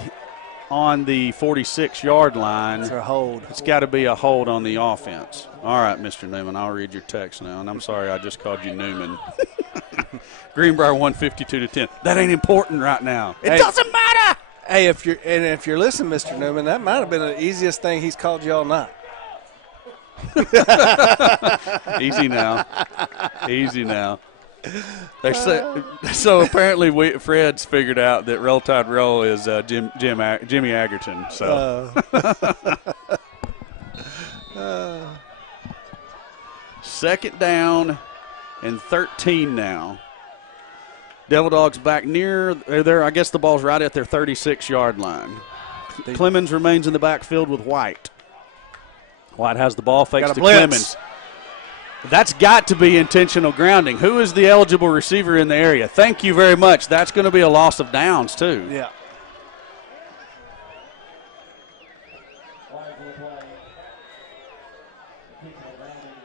on the 46-yard line. It's a hold. It's got to be a hold on the offense. All right, Mr. Newman, I'll read your text now. And I'm sorry I just called you Newman. Greenbrier 152-10. That ain't important right now. It doesn't matter. Hey, if you're listening, Mr. Newman, that might have been the easiest thing he's called you all night. Easy now. Easy now. So apparently Fred's figured out that Roll Tide Roll is Jimmy Agerton. So 2nd down and 13 now. Devil Dogs back near there. I guess the ball's right at their 36-yard line. Clemens remains in the backfield with White. White has the ball, fakes to Clemens. That's got to be intentional grounding. Who is the eligible receiver in the area? Thank you very much. That's going to be a loss of downs, too. Yeah.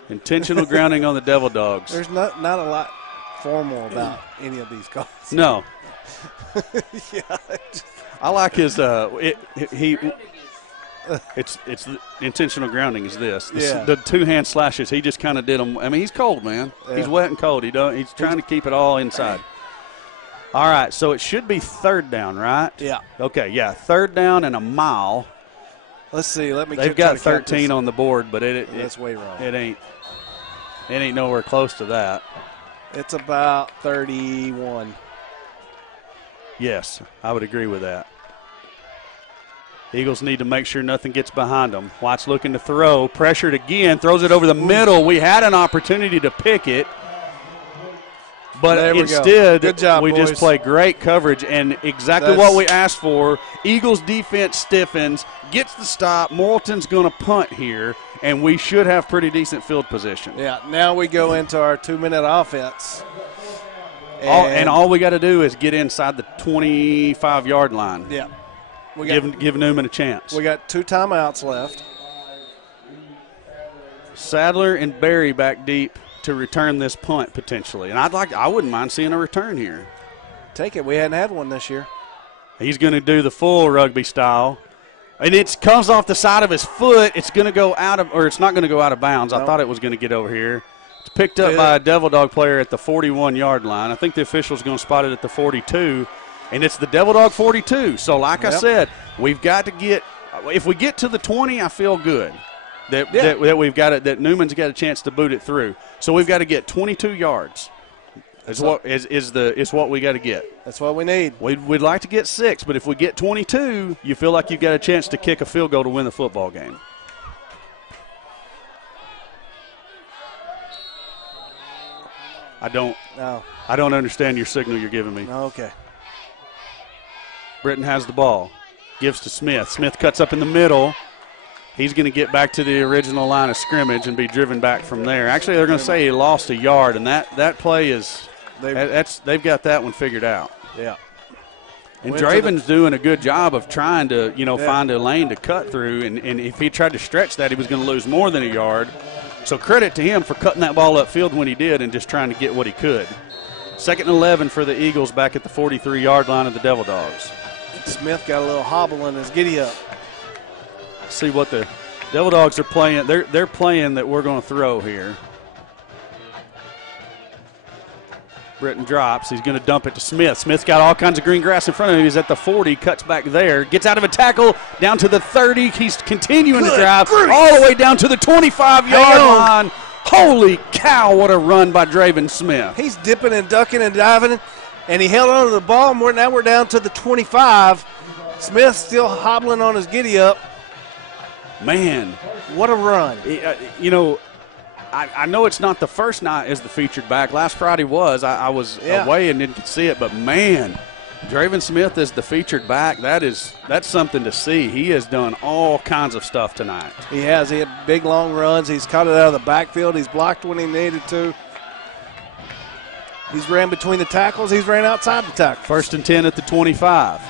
Intentional grounding on the Devil Dogs. There's not a lot formal about any of these calls. No. Yeah. I like his It's the intentional grounding is this. The 2-hand slashes, he just kind of did them. I mean, he's cold, man. Yeah. He's wet and cold. He's trying to keep it all inside. All right, so it should be 3rd down, right? Yeah. Okay, yeah, 3rd down and a mile. Let's see. They've got 13 on the board, but that's way wrong. It ain't nowhere close to that. It's about 31. Yes, I would agree with that. Eagles need to make sure nothing gets behind them. Watts looking to throw. Pressured again. Throws it over the middle. We had an opportunity to pick it. But instead, Good job, we boys. just play great coverage and exactly what we asked for. Eagles defense stiffens, gets the stop. Morrilton's going to punt here, and we should have pretty decent field position. Yeah, now we go into our 2-minute offense. And all we got to do is get inside the 25-yard line. Yeah. Give Newman a chance. We got 2 timeouts left. Sadler and Berry back deep to return this punt potentially. And I wouldn't mind seeing a return here. Take it. We hadn't had one this year. He's going to do the full rugby style. And it comes off the side of his foot. It's going to go it's not going to go out of bounds. Nope. I thought it was going to get over here. It's picked up by a Devil Dog player at the 41-yard line. I think the official's going to spot it at the 42. And it's the Devil Dog 42. So like I said, we've got to get – if we get to the 20, I feel good. That we've got it. That Newman's got a chance to boot it through. So we've got to get 22 yards. Is what we got to get. That's what we need. We'd like to get 6, but if we get 22, you feel like you've got a chance to kick a field goal to win the football game. I don't understand your signal you're giving me. Okay. Britton has the ball, gives to Smith. Smith cuts up in the middle. He's going to get back to the original line of scrimmage and be driven back from there. Actually, they're going to say he lost a yard, and that play is they've got that one figured out. Yeah. And Draven's doing a good job of trying to find a lane to cut through, and if he tried to stretch that, he was going to lose more than a yard. So credit to him for cutting that ball upfield when he did and just trying to get what he could. 2nd and 11 for the Eagles back at the 43-yard line of the Devil Dogs. Smith got a little hobble in his giddy up. See what the Devil Dogs are playing. They're playing that we're going to throw here. Britton drops. He's going to dump it to Smith. Smith's got all kinds of green grass in front of him. He's at the 40, cuts back there, gets out of a tackle, down to the 30. He's continuing to drive all the way down to the 25-yard line. Holy cow, what a run by Draven Smith. He's dipping and ducking and diving, and he held on to the ball, and now we're down to the 25. Smith still hobbling on his giddy up. Man. What a run. I know it's not the first night as the featured back. Last Friday was. I was away and didn't see it, but, man, Draven Smith is the featured back. That's something to see. He has done all kinds of stuff tonight. He has. He had big, long runs. He's caught it out of the backfield. He's blocked when he needed to. He's ran between the tackles. He's ran outside the tackles. 1st and 10 at the 25.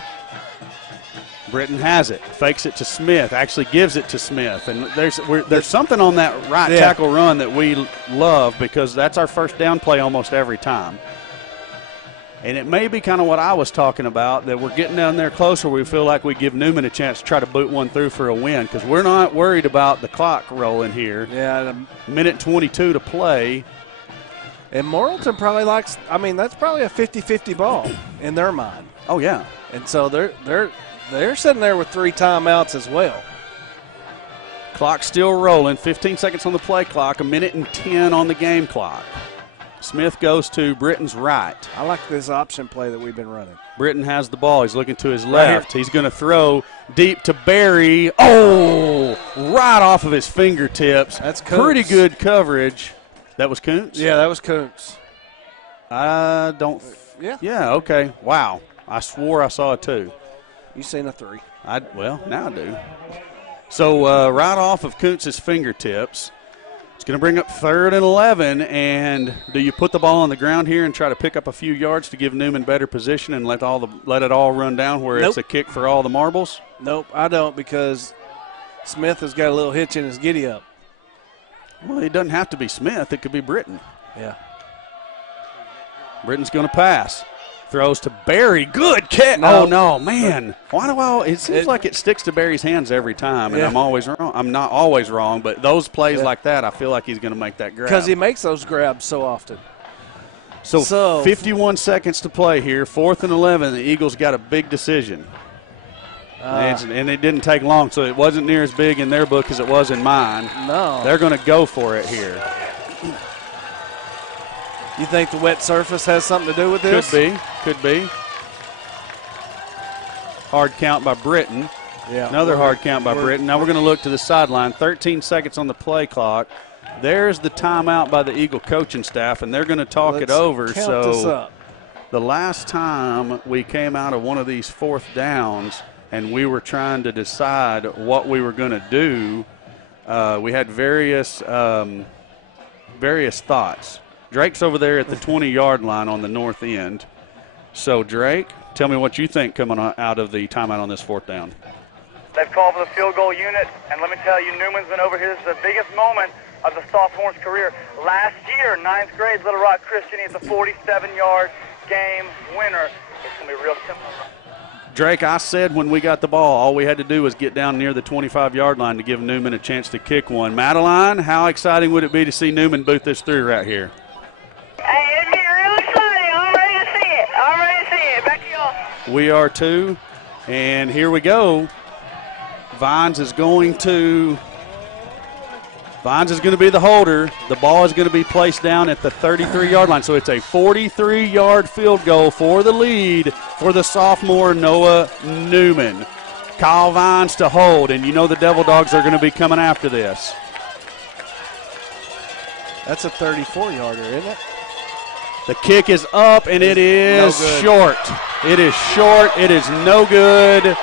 Britton has it, fakes it to Smith, actually gives it to Smith. And there's something on that right tackle run that we love because that's our first down play almost every time. And it may be kind of what I was talking about, that we're getting down there closer. We feel like we give Newman a chance to try to boot one through for a win because we're not worried about the clock rolling here. Yeah. Minute 22 to play. And Morrilton probably likes – that's probably a 50-50 ball in their mind. Oh, yeah. And so they're sitting there with 3 timeouts as well. Clock still rolling. 15 seconds on the play clock. 1:10 on the game clock. Smith goes to Britton's right. I like this option play that we've been running. Britton has the ball. He's looking to his left. He's going to throw deep to Berry. Oh, right off of his fingertips. That's Kuntz. Pretty good coverage. That was Kuntz? Yeah, that was Kuntz. I don't. Yeah. Yeah, okay. Wow. I swore I saw a 2. You seen a 3. Now I do. So right off of Kuntz's fingertips, it's going to bring up 3rd and 11. And do you put the ball on the ground here and try to pick up a few yards to give Newman better position and let it all run down where it's a kick for all the marbles? Nope, I don't, because Smith has got a little hitch in his giddy up. Well, it doesn't have to be Smith. It could be Britton. Yeah. Britton's going to pass. Throws to Berry. Good catch. No. Oh, no, man. It seems like it sticks to Berry's hands every time, and I'm always wrong. I'm not always wrong, but those plays like that, I feel like he's going to make that grab. Because he makes those grabs so often. So 51 seconds to play here. 4th and 11. The Eagles got a big decision. And it didn't take long, so it wasn't near as big in their book as it was in mine. No. They're going to go for it here. You think the wet surface has something to do with this? Could be. Hard count by Britton. Yeah. Another hard count by Britton. Now we're going to look to the sideline. 13 seconds on the play clock. There's the timeout by the Eagle coaching staff, and they're going to talk it over. Count so this up. the last time we came out of one of these fourth downs and we were trying to decide what we were going to do, we had various thoughts. Drake's over there at the 20-yard line on the north end. So, Drake, tell me what you think coming out of the timeout on this fourth down. They've called for the field goal unit, and let me tell you, Newman's been over here. This is the biggest moment of the sophomore's career. Last year, 9th grade, Little Rock Christian, he's a 47-yard game winner. It's going to be real simple. Drake, I said when we got the ball, all we had to do was get down near the 25-yard line to give Newman a chance to kick one. Madeline, how exciting would it be to see Newman boot this through right here? Hey, it'd be real exciting. I'm ready to see it. I'm ready to see it. Back to y'all. We are too. And here we go. Vines is going to be the holder. The ball is going to be placed down at the 33-yard line. So it's a 43-yard field goal for the lead for the sophomore Noah Newman. Kyle Vines to hold, and you know the Devil Dogs are going to be coming after this. That's a 34-yarder, isn't it? The kick is up, and it is short. It is short. It is no good.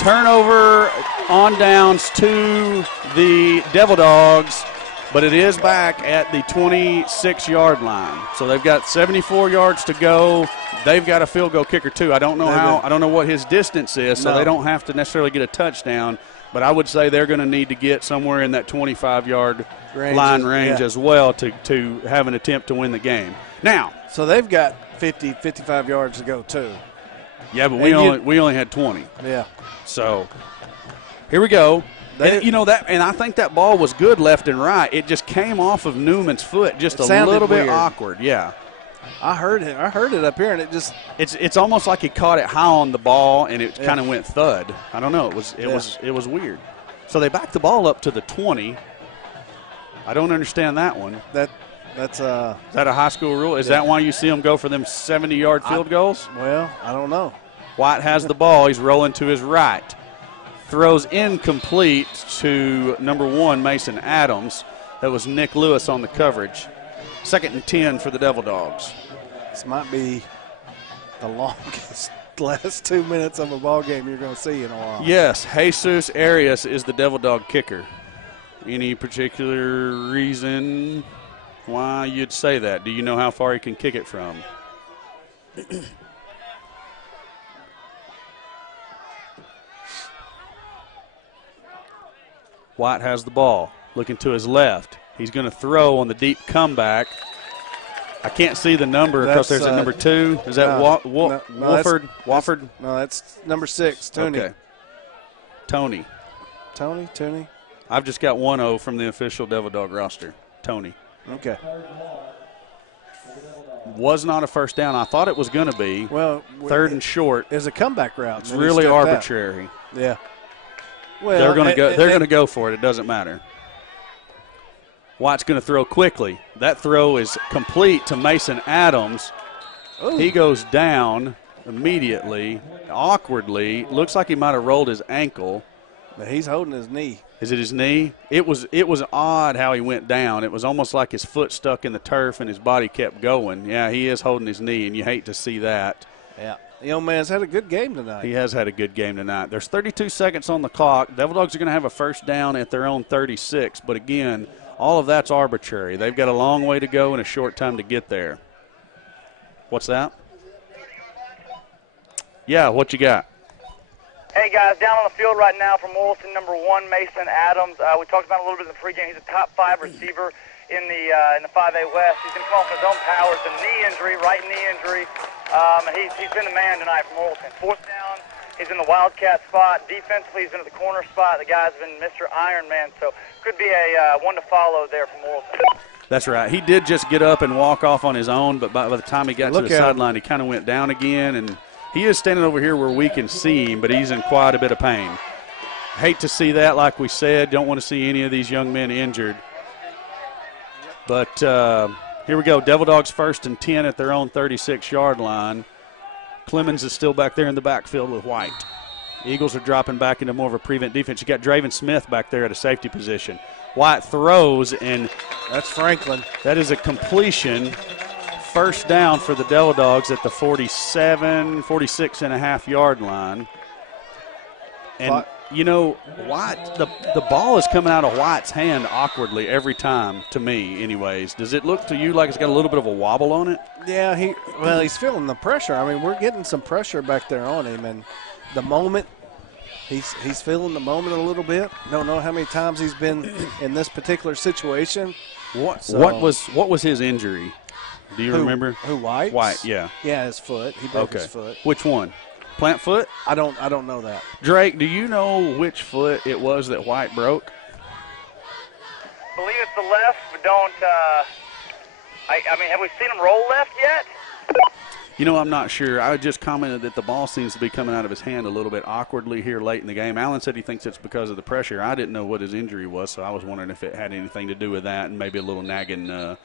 Turnover on downs to the Devil Dogs, but it is back at the 26-yard line. So they've got 74 yards to go. They've got a field goal kicker too. I don't know what his distance is, so they don't have to necessarily get a touchdown. But I would say they're going to need to get somewhere in that 25-yard line range as well to have an attempt to win the game. Now, so they've got 50, 55 yards to go too. Yeah, but we only had 20. Yeah. So here we go. And I think that ball was good left and right. It just came off of Newman's foot just a little bit awkward. Yeah. I heard it up here, and it just it's almost like he caught it high on the ball and it kind of went thud. I don't know. It was weird. So they backed the ball up to the 20. I don't understand that one. Is that a high school rule? Is that why you see them go for them 70-yard field goals? Well, I don't know. White has the ball. He's rolling to his right. Throws incomplete to number 1, Mason Adams. That was Nick Lewis on the coverage. 2nd and 10 for the Devil Dogs. This might be the longest last 2 minutes of a ball game you're going to see in a while. Yes, Jesus Arias is the Devil Dog kicker. Any particular reason why you'd say that? Do you know how far he can kick it from? White has the ball, looking to his left. He's going to throw on the deep comeback. I can't see the number because there's a number 2. Is that Wofford? Wofford? No, that's number 6, Tony. Okay. Tony. Tony. I've just got 1-0 from the official Devil Dog roster. Tony. Okay. Was not a first down. I thought it was going to be. Well, 3rd and short. It's a comeback route. It's really arbitrary. Yeah. Well, they're going to go. They're going to go for it. It doesn't matter. White's going to throw quickly. That throw is complete to Mason Adams. Ooh. He goes down immediately, awkwardly. Looks like he might have rolled his ankle. But he's holding his knee. Is it his knee? It was odd how he went down. It was almost like his foot stuck in the turf and his body kept going. Yeah, he is holding his knee, and you hate to see that. Yeah. The old man's had a good game tonight. He has had a good game tonight. There's 32 seconds on the clock. Devil Dogs are going to have a first down at their own 36. But, again, all of that's arbitrary. They've got a long way to go and a short time to get there. What's that? Yeah, what you got? Hey, guys, down on the field right now from Morrilton, number 1, Mason Adams. We talked about him a little bit in the pregame. He's a top 5 receiver in the 5A West. He's been calling for his own powers, a knee injury, right knee injury. And he's been the man tonight for Morrilton. 4th down, he's in the Wildcat spot. Defensively, he's been at the corner spot. The guy's been Mr. Iron Man, so could be a one to follow there for Morrilton. That's right. He did just get up and walk off on his own, but by the time he got to the sideline, he kind of went down again, and he is standing over here where we can see him, but he's in quite a bit of pain. Hate to see that, like we said. Don't want to see any of these young men injured. But here we go. Devil Dogs 1st and 10 at their own 36-yard line. Clemens is still back there in the backfield with White. Eagles are dropping back into more of a prevent defense. You got Draven Smith back there at a safety position. Wyatt throws, and that's Franklin. That is a completion. First down for the Devil Dogs at the 46.5-yard line. And, you know, Wyatt, the ball is coming out of Wyatt's hand awkwardly every time, to me anyways. Does it look to you like it's got a little bit of a wobble on it? Yeah, he's feeling the pressure. I mean, we're getting some pressure back there on him, and the moment, he's feeling the moment a little bit. Don't know how many times he's been in this particular situation. What was his injury? Do you remember? Who, White? White, yeah. Yeah, his foot. He broke his foot. Which one? Plant foot? I don't know that. Drake, do you know which foot it was that White broke? I believe it's the left, but don't. I mean, have we seen him roll left yet? You know, I'm not sure. I just commented that the ball seems to be coming out of his hand a little bit awkwardly here late in the game. Alan said he thinks it's because of the pressure. I didn't know what his injury was, so I was wondering if it had anything to do with that and maybe a little nagging,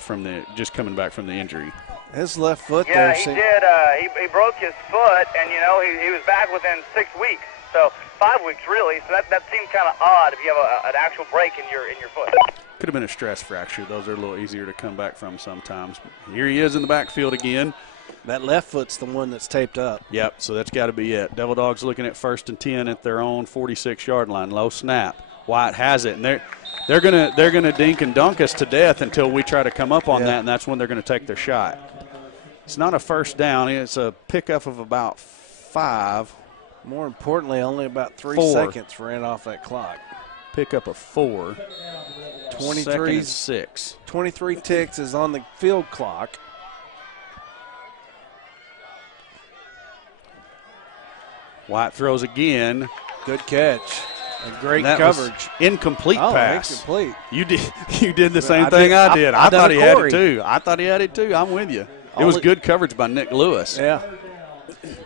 from just coming back from the injury. His left foot yeah, there. Yeah, he did. He broke his foot, and, he was back within 6 weeks. So 5 weeks, really. So that seems kind of odd if you have an actual break in your foot. Could have been a stress fracture. Those are a little easier to come back from sometimes. Here he is in the backfield again. That left foot's the one that's taped up. Yep, so that's got to be it. Devil Dogs looking at 1st and 10 at their own 46-yard line. Low snap. Wyatt has it, and they're gonna dink and dunk us to death until we try to come up on that, and that's when they're going to take their shot. It's not a first down. It's a pickup of about 5. More importantly, only about 3 seconds ran off that clock. Pickup of 4. 23 6. 23 ticks is on the field clock. White throws again. Good catch. And great coverage. Incomplete pass. Incomplete. You did the same thing I did. I thought he had it too. I'm with you. It was good coverage by Nick Lewis. Yeah.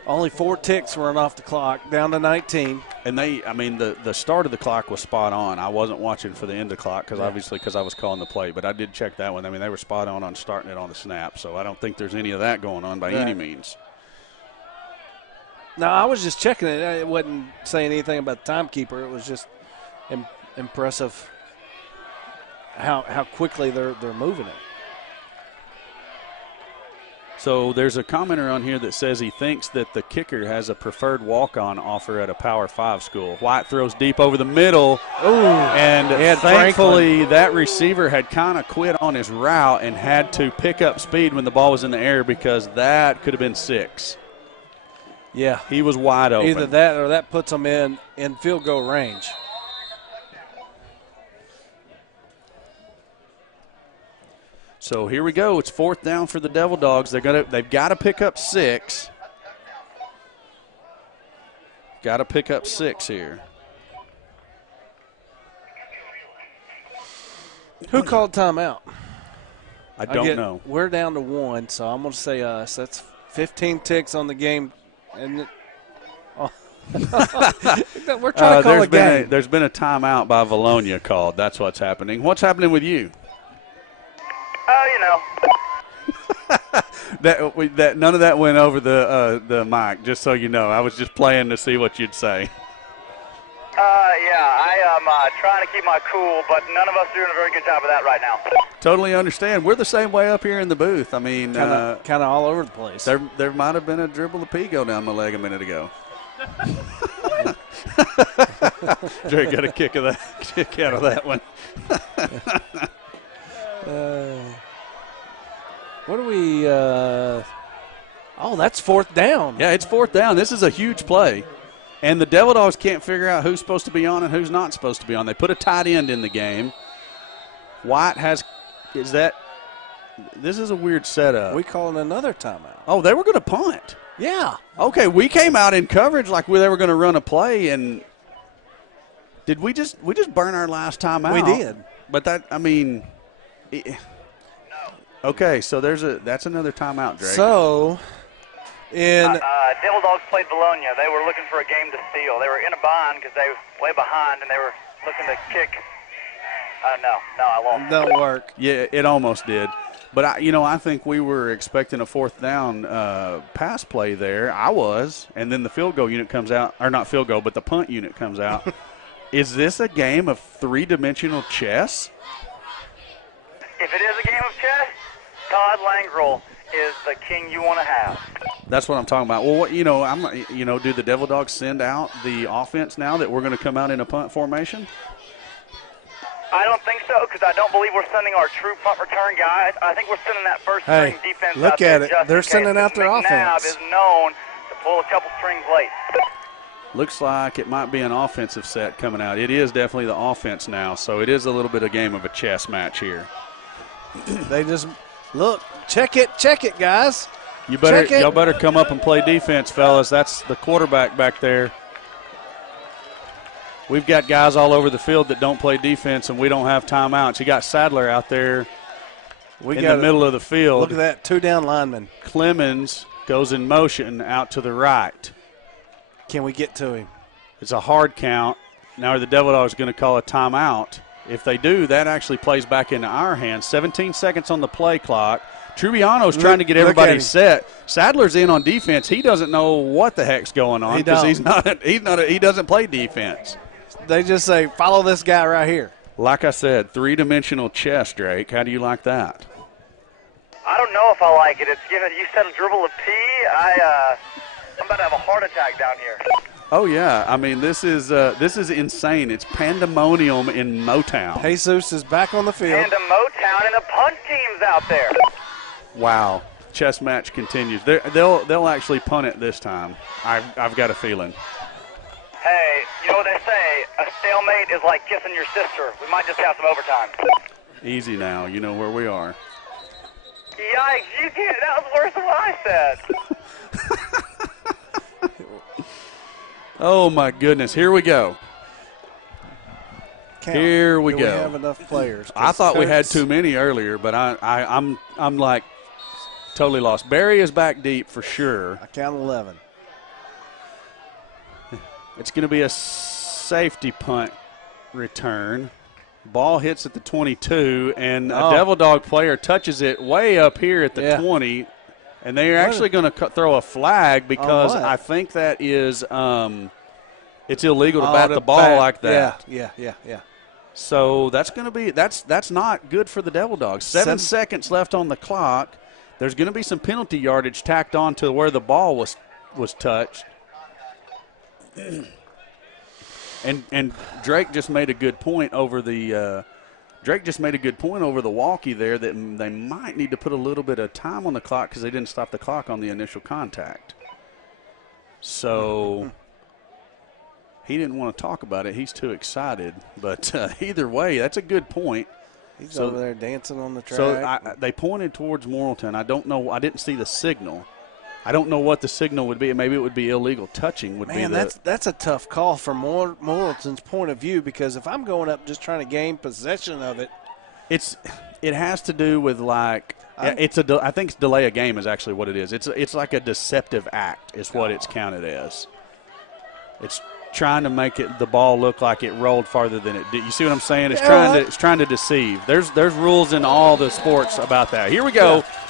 Only 4 ticks run off the clock, down to 19. And the start of the clock was spot on. I wasn't watching for the end of the clock because I was calling the play, but I did check that one. I mean, they were spot on starting it on the snap, so I don't think there's any of that going on by any means. No, I was just checking it. It wasn't saying anything about the timekeeper. It was just impressive how quickly they're moving it. So there's a commenter on here that says he thinks that the kicker has a preferred walk-on offer at a Power 5 school. White throws deep over the middle. And thankfully that receiver had kind of quit on his route and had to pick up speed when the ball was in the air because that could have been 6. Yeah. He was wide open. Either that or that puts them in field goal range. So here we go. It's 4th down for the Devil Dogs. They've got to pick up 6. Got to pick up 6 here. Who called timeout? I don't know. We're down to 1, so I'm going to say us. That's 15 ticks on the game. And we're trying to call a game. There's been a timeout by Vilonia called. That's what's happening. What's happening with you? That none of that went over the mic. Just so you know, I was just playing to see what you'd say. I am trying to keep my cool, but none of us are doing a very good job of that right now. Totally understand. We're the same way up here in the booth. I mean, kind of all over the place. There might have been a dribble of pee go down my leg a minute ago. Drake got a kick out of that one. What do we that's 4th down. Yeah, it's 4th down. This is a huge play. And the Devil Dogs can't figure out who's supposed to be on and who's not supposed to be on. They put a tight end in the game. White this is a weird setup. We calling another timeout. Oh, they were going to punt. Yeah. Okay, we came out in coverage like they were going to run a play, and did we just burn our last timeout? We did. But okay, so that's another timeout, Drake. So Devil Dogs played Vilonia. They were looking for a game to steal. They were in a bind because they were way behind, and they were looking to kick No, I lost. Don't work. Yeah, it almost did. But, I think we were expecting a fourth down pass play there. I was. And then the field goal unit comes out. Or not field goal, but the punt unit comes out. Is this a game of three-dimensional chess? If it is a game of chess, Todd Langrel is the king you want to have. That's what I'm talking about. Well, do the Devil Dogs send out the offense now that we're going to come out in a punt formation? I don't think so, because I don't believe we're sending our true punt return guys. I think we're sending that first string defense look out there at it. just They're in case. sending out their McNabb offense. is known to pull a couple strings late. Looks like it might be an offensive set coming out. It is definitely the offense now, so it is a little bit of a game of a chess match here. They just look, check it, guys. Y'all better come up and play defense, fellas. That's the quarterback back there. We've got guys all over the field that don't play defense, and we don't have timeouts. You got Sadler out there in the middle of the field. Look at that, 2 down linemen. Clemens goes in motion out to the right. Can we get to him? It's a hard count. Now are the Devil Dogs going to call a timeout? If they do, that actually plays back into our hands. 17 seconds on the play clock. Trubiano's trying to get everybody set. Sadler's in on defense. He doesn't know what the heck's going on because he doesn't play defense. They just say, follow this guy right here. Like I said, three-dimensional chess, Drake. How do you like that? I don't know if I like it. You said a dribble of pee. I'm about to have a heart attack down here. Oh yeah, I mean this is insane. It's pandemonium in Motown. Jesus is back on the field. Motown and the punt team's out there. Wow, chess match continues. They'll actually punt it this time. I've got a feeling. Hey, you know what they say? A stalemate is like kissing your sister. We might just have some overtime. Easy now. You know where we are. Yikes! You did. That was worse than what I said. Oh my goodness! Here we go. Here we go. We have enough players. I thought we had too many earlier, but I'm like totally lost. Barry is back deep for sure. I count 11. It's going to be a safety punt return. Ball hits at the 22, and a Devil Dog player touches it way up here at the 20. And they're actually going to throw a flag because I think that is it's illegal to bat the ball like that. Yeah. So that's going to be that's not good for the Devil Dogs. 7 seconds left on the clock. There's going to be some penalty yardage tacked on to where the ball was touched. And Drake just made a good point over the walkie there that they might need to put a little bit of time on the clock because they didn't stop the clock on the initial contact. So he didn't want to talk about it. He's too excited. But either way, that's a good point. He's over there dancing on the track. So they pointed towards Morrilton. I don't know. I didn't see the signal. I don't know what the signal would be. Maybe it would be illegal touching. That's a tough call from Morrilton's point of view because if I'm going up just trying to gain possession of it, it has to do with I think it's delay a game is actually what it is. It's like a deceptive act is what it's counted as. It's trying to make the ball look like it rolled farther than it did. You see what I'm saying? It's trying to deceive. There's rules in all the sports about that. Here we go. Yeah.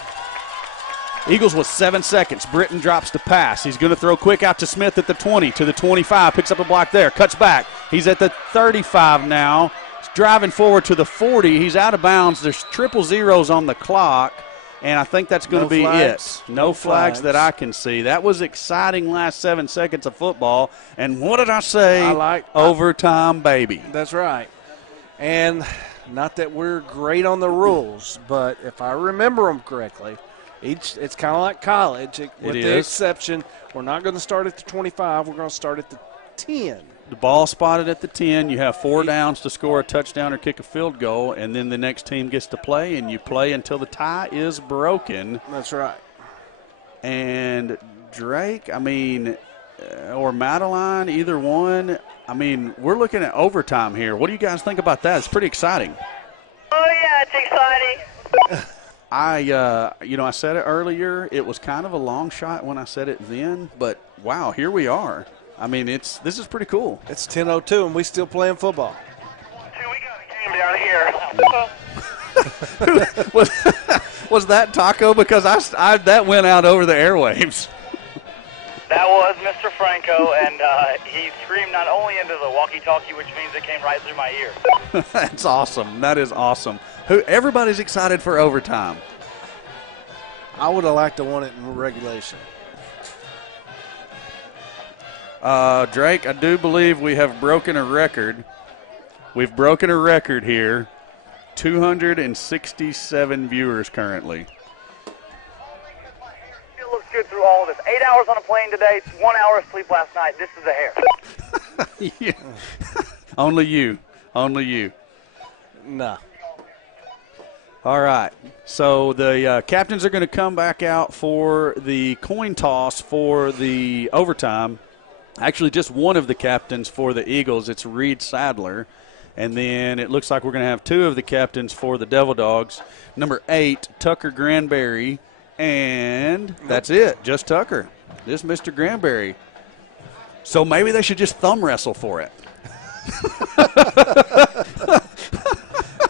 Eagles with 7 seconds. Britton drops the pass. He's going to throw quick out to Smith at the 20, to the 25. Picks up a block there. Cuts back. He's at the 35 now. He's driving forward to the 40. He's out of bounds. There's triple zeros on the clock, and I think that's going to be it. No flags that I can see. That was exciting last 7 seconds of football. And what did I say? Overtime, baby. That's right. And not that we're great on the rules, but if I remember them correctly, it's kind of like college, with the exception, we're not going to start at the 25. We're going to start at the 10. The ball spotted at the 10. You have 4 downs to score a touchdown or kick a field goal, and then the next team gets to play, and you play until the tie is broken. That's right. And Drake, or Madeline, either one, we're looking at overtime here. What do you guys think about that? It's pretty exciting. Oh, yeah, it's exciting. I said it earlier. It was kind of a long shot when I said it then, but wow, here we are. This is pretty cool. It's 10:02 and we still playing football. Dude, we got a game down here. Was that Taco? Because I that went out over the airwaves. That was Mr. Franco, and he screamed not only into the walkie-talkie, which means it came right through my ear. That's awesome. That is awesome. Everybody's excited for overtime. I would have liked to won it in regulation. Drake, I do believe we have broken a record. We've broken a record here. 267 viewers currently. It looks good through all of this. 8 hours on a plane today, 1 hour of sleep last night. This is a hair. Yeah. Only you. Only you. Nah. All right. So the captains are going to come back out for the coin toss for the overtime. Actually, just one of the captains for the Eagles. It's Reed Sadler. And then it looks like we're going to have two of the captains for the Devil Dogs. Number 8, Tucker Granberry. And that's it. Just Tucker. Just Mr. Granberry. So maybe they should just thumb wrestle for it.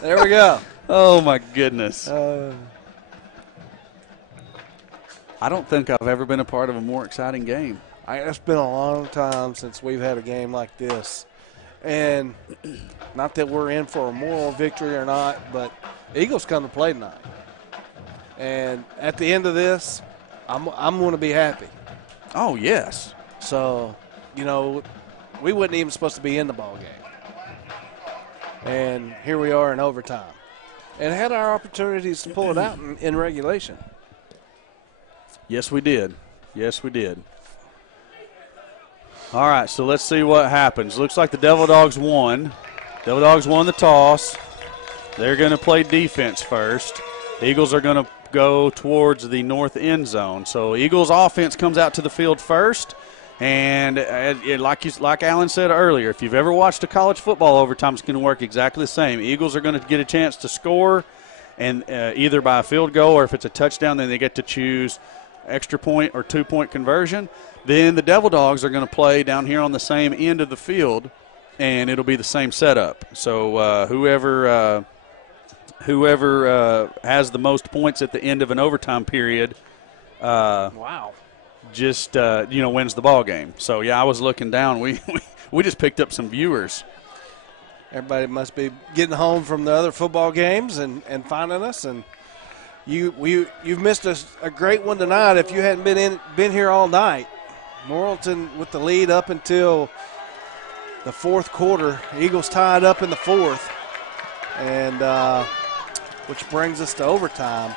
There we go. Oh, my goodness. I don't think I've ever been a part of a more exciting game. It's been a long time since we've had a game like this. And not that we're in for a moral victory or not, but Eagles come to play tonight. And at the end of this, I'm going to be happy. Oh, yes. So, you know, we wasn't even supposed to be in the ball game. And here we are in overtime. And had our opportunities to pull it out in regulation. Yes, we did. Yes, we did. All right, so let's see what happens. Looks like the Devil Dogs won. Devil Dogs won the toss. They're going to play defense first. The Eagles are going to go towards the north end zone. So Eagles offense comes out to the field first. And like Alan said earlier, if you've ever watched a college football overtime, it's going to work exactly the same. Eagles are going to get a chance to score, and either by a field goal or if it's a touchdown, then they get to choose extra point or 2-point conversion. Then the Devil Dogs are going to play down here on the same end of the field, and it'll be the same setup. So whoever has the most points at the end of an overtime period just wins the ball game. So, yeah, I was looking down. We just picked up some viewers. Everybody must be getting home from the other football games and finding us. And you've missed a great one tonight if you hadn't been here all night. Morrilton with the lead up until the fourth quarter. Eagles tied up in the fourth, and which brings us to overtime.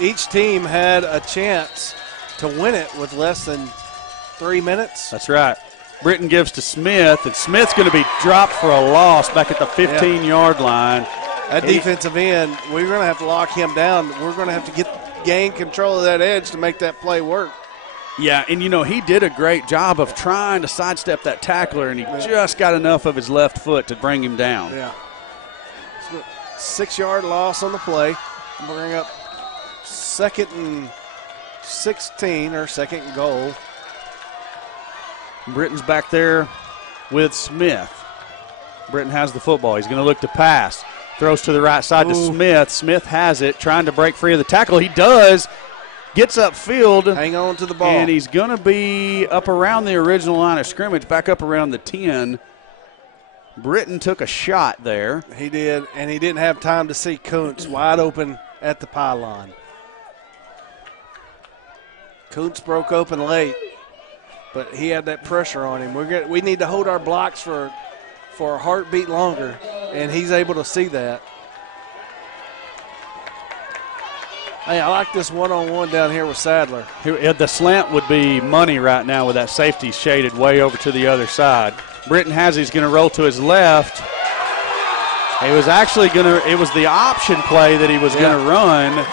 Each team had a chance to win it with less than 3 minutes. That's right. Britton gives to Smith, and Smith's going to be dropped for a loss back at the 15-yard line. That defensive end, we're going to have to lock him down. We're going to have to gain control of that edge to make that play work. Yeah, and, he did a great job of trying to sidestep that tackler, and he just got enough of his left foot to bring him down. Yeah. 6-yard loss on the play. Bring up 2nd and 16, or 2nd and goal. Britton's back there with Smith. Britton has the football. He's going to look to pass. Throws to the right side to Smith. Smith has it, trying to break free of the tackle. He does. Gets upfield. Hang on to the ball. And he's going to be up around the original line of scrimmage, back up around the 10. Britton took a shot there. He did, and he didn't have time to see Kuntz wide open at the pylon. Kuntz broke open late, but he had that pressure on him. We need to hold our blocks for a heartbeat longer, and he's able to see that. Hey, I like this one-on-one down here with Sadler. The slant would be money right now with that safety shaded way over to the other side. Britton has he's going to roll to his left. It was the option play that he was going to run,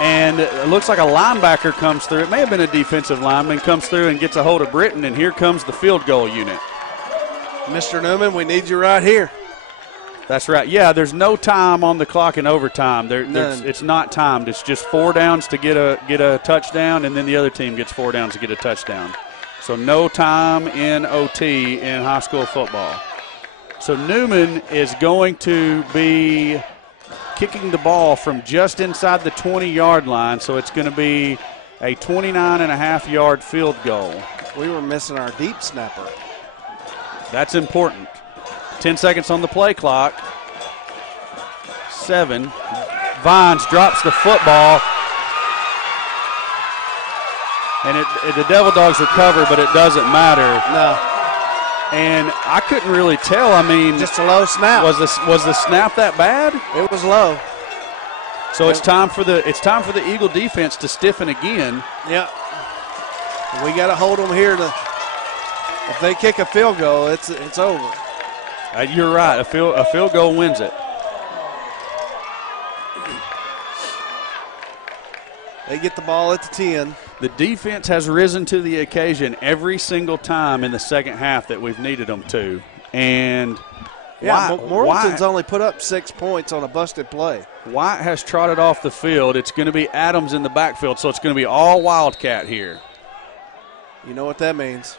and it looks like a linebacker comes through. It may have been a defensive lineman, comes through and gets a hold of Britton, and here comes the field goal unit. Mr. Newman, we need you right here. That's right. Yeah, there's no time on the clock in overtime. It's not timed. It's just 4 downs to get a touchdown, and then the other team gets 4 downs to get a touchdown. So no time in OT in high school football. So Newman is going to be kicking the ball from just inside the 20-yard line, so it's going to be a 29.5-yard field goal. We were missing our deep snapper. That's important. 10 seconds on the play clock. 7. Vines drops the football. And the Devil Dogs recover, but it doesn't matter. No. And I couldn't really tell. I mean, just a low snap. Was the snap that bad? It was low. So it's time for the Eagle defense to stiffen again. Yeah. We got to hold them here if they kick a field goal, it's over. You're right. A field goal wins it. They get the ball at the 10. The defense has risen to the occasion every single time in the second half that we've needed them to. And Morrilton's only put up 6 points on a busted play. White has trotted off the field. It's going to be Adams in the backfield, so it's going to be all Wildcat here. You know what that means.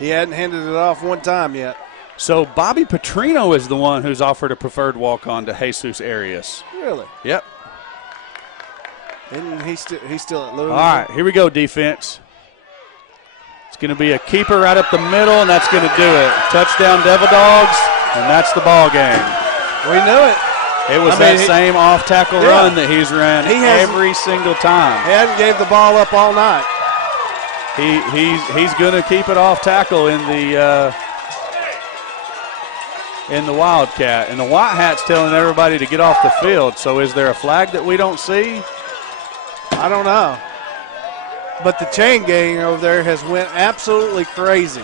He hadn't handed it off one time yet. So Bobby Petrino is the one who's offered a preferred walk-on to Jesus Arias. Really? Yep. And he's still at Louisville. All right, here we go, defense. It's going to be a keeper right up the middle, and that's going to do it. Touchdown, Devil Dogs, and that's the ball game. We knew it. It was same off-tackle run that he's ran every single time. He hasn't gave the ball up all night. He's going to keep it off tackle in the Wildcat, and the White Hat's telling everybody to get off the field. So is there a flag that we don't see? I don't know. But the chain gang over there has went absolutely crazy.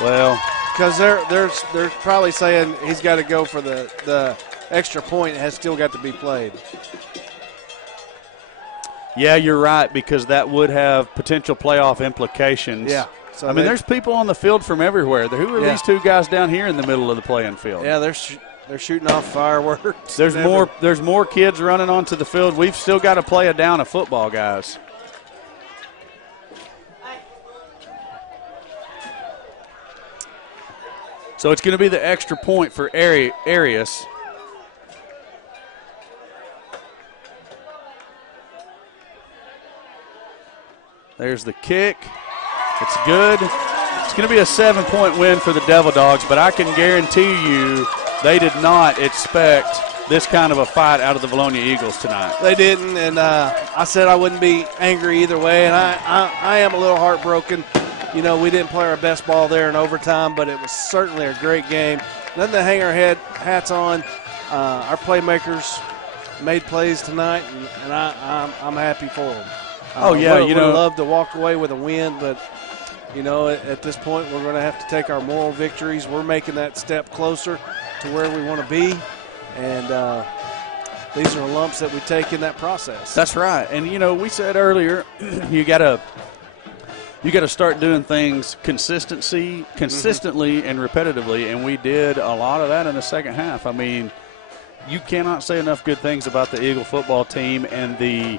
Well, because they're probably saying he's got to go for the extra point. It has still got to be played. Yeah, you're right, because that would have potential playoff implications. Yeah. So I mean, there's people on the field from everywhere. Who are these two guys down here in the middle of the playing field? Yeah, they're shooting off fireworks. There's more kids running onto the field. We've still got to play a down of football, guys. So it's going to be the extra point for Arias. There's the kick. It's good. It's going to be a 7-point win for the Devil Dogs, but I can guarantee you they did not expect this kind of a fight out of the Vilonia Eagles tonight. They didn't, and I said I wouldn't be angry either way, and I am a little heartbroken. You know, we didn't play our best ball there in overtime, but it was certainly a great game. Nothing to hang our hats on. Our playmakers made plays tonight, and I'm happy for them. You know, love to walk away with a win, but you know, at this point, we're going to have to take our moral victories. We're making that step closer to where we want to be, and these are lumps that we take in that process. That's right, and you know, we said earlier, you got to start doing things consistently and repetitively, and we did a lot of that in the second half. I mean, you cannot say enough good things about the Eagle football team and the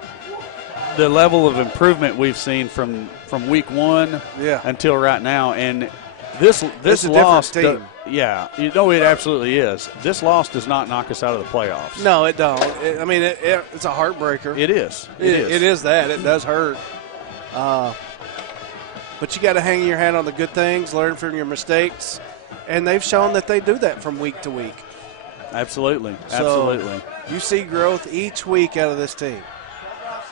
level of improvement we've seen from week one until right now. And this loss, team. You know, it absolutely is. This loss does not knock us out of the playoffs. No, it don't. It's a heartbreaker. It is. It is that. It does hurt. But you got to hang your hat on the good things, learn from your mistakes, and they've shown that they do that from week to week. Absolutely. So you see growth each week out of this team.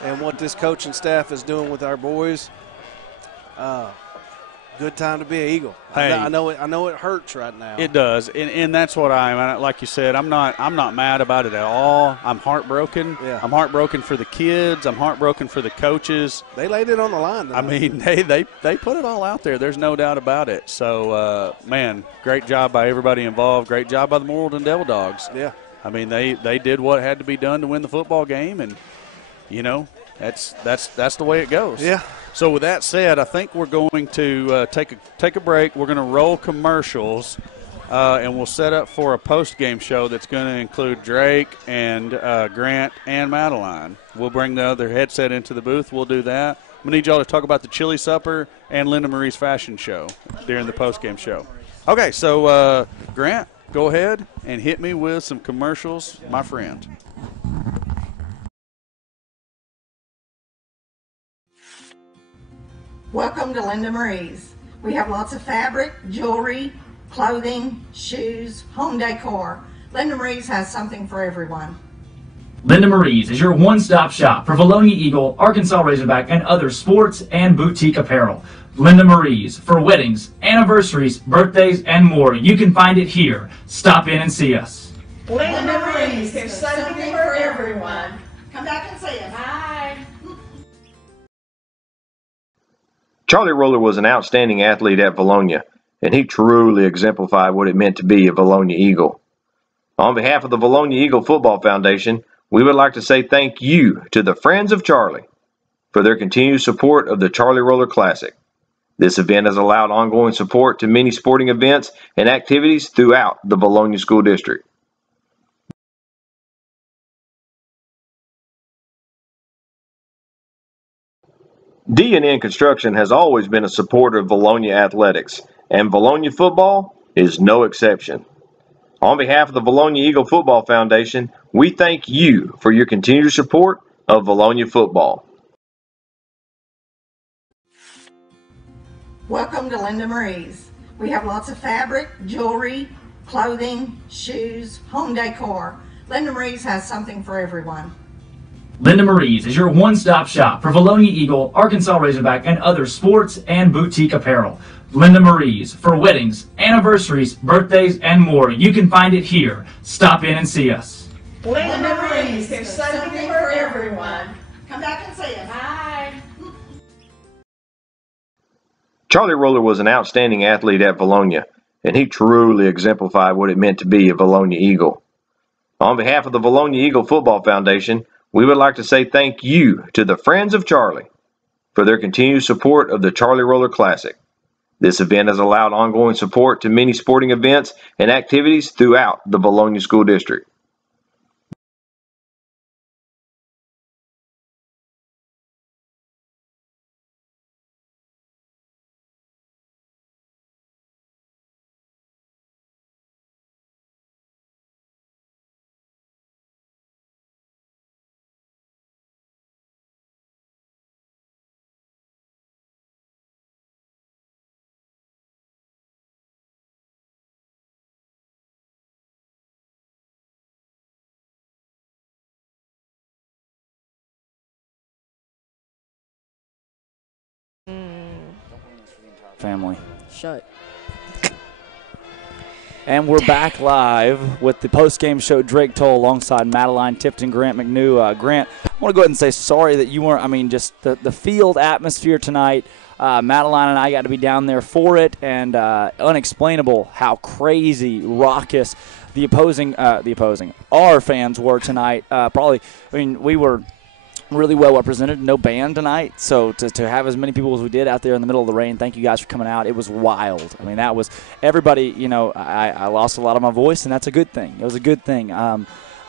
And what this coaching staff is doing with our boys, good time to be an Eagle. Hey, I know it hurts right now. It does, and that's what like you said, I'm not mad about it at all. I'm heartbroken. Yeah. I'm heartbroken for the kids. I'm heartbroken for the coaches. They laid it on the line, though. I mean, they put it all out there. There's no doubt about it. So, man, great job by everybody involved. Great job by the Morrilton Devil Dogs. Yeah. I mean, they did what had to be done to win the football game, and you know, that's the way it goes. Yeah. So with that said, I think we're going to take a break. We're going to roll commercials, and we'll set up for a post-game show that's going to include Drake and Grant and Madeline. We'll bring the other headset into the booth. We'll do that. I'm going to need y'all to talk about the chili supper and Linda Marie's fashion show during the post-game show. Okay, so Grant, go ahead and hit me with some commercials, my friend. Welcome to Linda Marie's. We have lots of fabric, jewelry, clothing, shoes, home decor. Linda Marie's has something for everyone. Linda Marie's is your one-stop shop for Vilonia Eagle, Arkansas Razorback, and other sports and boutique apparel. Linda Marie's for weddings, anniversaries, birthdays, and more. You can find it here. Stop in and see us. Linda Marie's, there's something for everyone. Come back and see us. Bye. Charlie Roller was an outstanding athlete at Vilonia, and he truly exemplified what it meant to be a Vilonia Eagle. On behalf of the Vilonia Eagle Football Foundation, we would like to say thank you to the Friends of Charlie for their continued support of the Charlie Roller Classic. This event has allowed ongoing support to many sporting events and activities throughout the Vilonia School District. D&N Construction has always been a supporter of Vilonia athletics, and Vilonia football is no exception. On behalf of the Vilonia Eagle Football Foundation, we thank you for your continued support of Vilonia football. Welcome to Linda Marie's. We have lots of fabric, jewelry, clothing, shoes, home decor. Linda Marie's has something for everyone. Linda Marie's is your one-stop shop for Vilonia Eagle, Arkansas Razorback, and other sports and boutique apparel. Linda Marie's for weddings, anniversaries, birthdays, and more. You can find it here. Stop in and see us. Linda Marie's, there's something for everyone. Come back and see us. Bye. Charlie Roller was an outstanding athlete at Vilonia, and he truly exemplified what it meant to be a Vilonia Eagle. On behalf of the Vilonia Eagle Football Foundation, we would like to say thank you to the Friends of Charlie for their continued support of the Charlie Roller Classic. This event has allowed ongoing support to many sporting events and activities throughout the Vilonia School District. Family. Shut. And we're back live with the post-game show. Drake Toll alongside Madeline Tipton, Grant McNew. Grant, I want to go ahead and say sorry that you weren't. Just the field atmosphere tonight. Madeline and I got to be down there for it, and unexplainable how crazy, raucous our fans were tonight. We were really well represented. No band tonight, so to have as many people as we did out there in the middle of the rain, thank you guys for coming out. It was wild. That was everybody. I lost a lot of my voice, and that's a good thing. It was a good thing.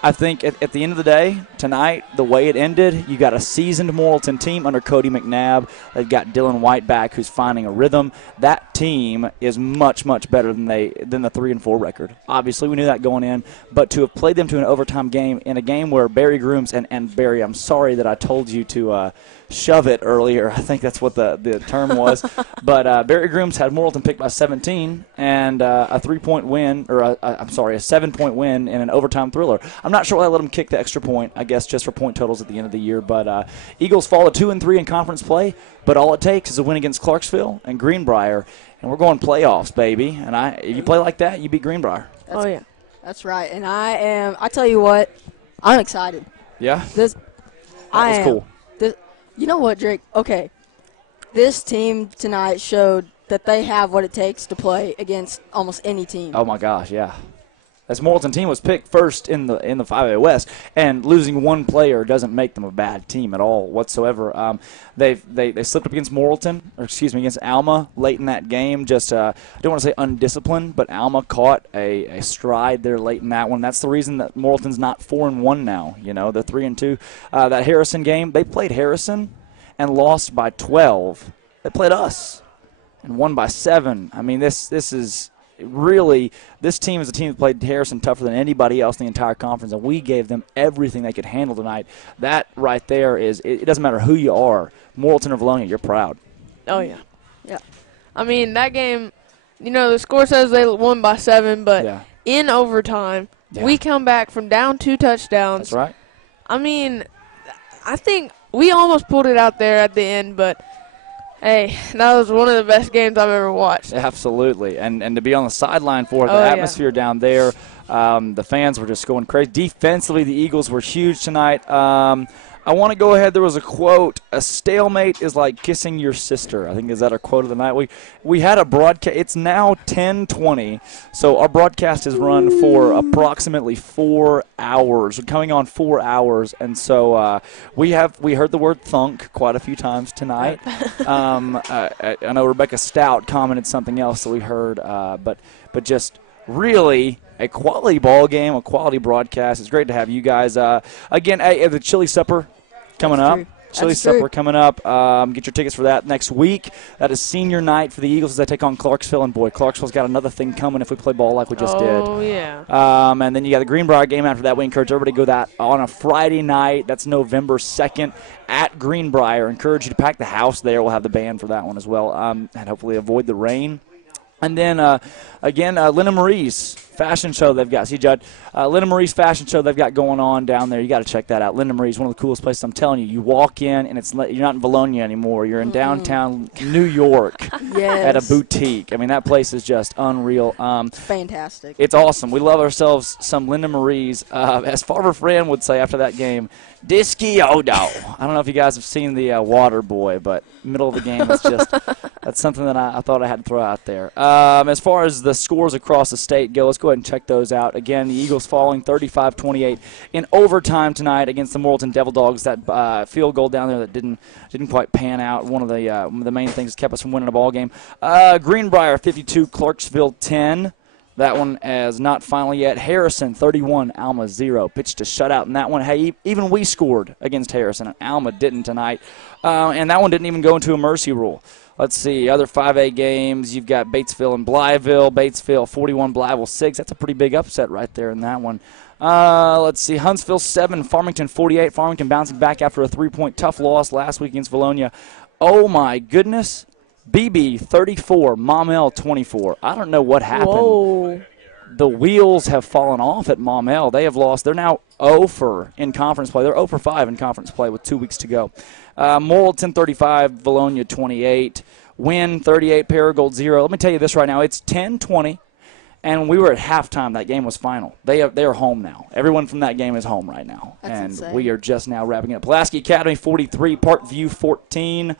I think at the end of the day, tonight, the way it ended, you got a seasoned Morrilton team under Cody McNabb. They've got Dylan White back, who's finding a rhythm. That team is much, much better than the 3-4 record. Obviously, we knew that going in, but to have played them to an overtime game in a game where Barry Grooms and Barry, I'm sorry that I told you to shove it earlier. I think that's what the term was. But Barry Grooms had Morrilton picked by 17 and a 3-point win, or a 7-point win in an overtime thriller. I'm not sure why I let them kick the extra point, I guess just for point totals at the end of the year. But Eagles fall to 2-3 in conference play, but all it takes is a win against Clarksville and Greenbrier, and we're going playoffs, baby. And if you play like that, you beat Greenbrier. Yeah. That's right. And I tell you what, I'm excited. Yeah? That was cool. You know what, Drake? Okay, this team tonight showed that they have what it takes to play against almost any team. Oh, my gosh, yeah. This Morrilton team was picked first in the 5A West, and losing one player doesn't make them a bad team at all whatsoever. They slipped up against against Alma late in that game. Just I don't want to say undisciplined, but Alma caught a stride there late in that one. That's the reason that Morrilton's not 4-1 now. They're 3-2. That Harrison game, they played Harrison and lost by 12. They played us and won by 7. This is really, this team is a team that played Harrison tougher than anybody else in the entire conference, and we gave them everything they could handle tonight. That right there is, it doesn't matter who you are, Morrilton or Vilonia, you're proud. Oh, yeah. Yeah. I mean, that game, the score says they won by 7, but in overtime, we come back from down 2 touchdowns. That's right. I mean, I think we almost pulled it out there at the end, but hey, that was one of the best games I've ever watched. Absolutely, and to be on the sideline for it, the atmosphere down there, the fans were just going crazy. Defensively, the Eagles were huge tonight. I want to go ahead. There was a quote, "A stalemate is like kissing your sister." I think is that our quote of the night. We had a broadcast. It's now 10:20, so our broadcast is run for approximately 4 hours. We're coming on 4 hours, and so we heard the word thunk quite a few times tonight. I know Rebecca Stout commented something else that we heard, but just really a quality ball game, a quality broadcast. It's great to have you guys. Again, the Chili Supper coming up. Chili Supper coming up. Get your tickets for that next week. That is senior night for the Eagles as they take on Clarksville. And, boy, Clarksville's got another thing coming if we play ball like we just did. Oh, yeah. And then you got the Greenbrier game after that. We encourage everybody to go that on a Friday night. That's November 2nd at Greenbrier. Encourage you to pack the house there. We'll have the band for that one as well, and hopefully avoid the rain. And then, again, Linda Marie's fashion show they've got. See, Judd, Linda Marie's fashion show they've got going on down there. You got to check that out. Linda Marie's one of the coolest places. I'm telling you. You walk in, and you're not in Vilonia anymore. You're in downtown New York at a boutique. I mean, that place is just unreal. Fantastic. It's awesome. We love ourselves some Linda Marie's. As Farver Fran would say after that game, Disky-o-do. I don't know if you guys have seen the Water Boy, but middle of the game is just that's something that I thought I had to throw out there. As far as the scores across the state go, let's go ahead and check those out. Again, the Eagles falling 35-28 in overtime tonight against the Morrilton Devil Dogs. That field goal down there that didn't quite pan out. One of the main things that kept us from winning a ball game. Greenbrier 52, Clarksville 10. That one is not final yet. Harrison 31, Alma 0. Pitched a shutout in that one. Hey, even we scored against Harrison, and Alma didn't tonight. And that one didn't even go into a mercy rule. Let's see, other 5A games. You've got Batesville and Blytheville. Batesville 41, Blytheville 6. That's a pretty big upset right there in that one. Let's see, Huntsville 7, Farmington 48. Farmington bouncing back after a 3-point tough loss last week against Vilonia. Oh, my goodness. BB 34, Maumelle 24. I don't know what happened. Whoa. The wheels have fallen off at Maumelle. They have lost. They're now 0 in conference play. They're 0 for 5 in conference play with 2 weeks to go. Morrilton 35, Vilonia 28. Win 38, Paragould 0. Let me tell you this right now. It's 10-20, and when we were at halftime, that game was final. They are home now. Everyone from that game is home right now. That's and insane. We are just now wrapping up. Pulaski Academy 43, Parkview 14.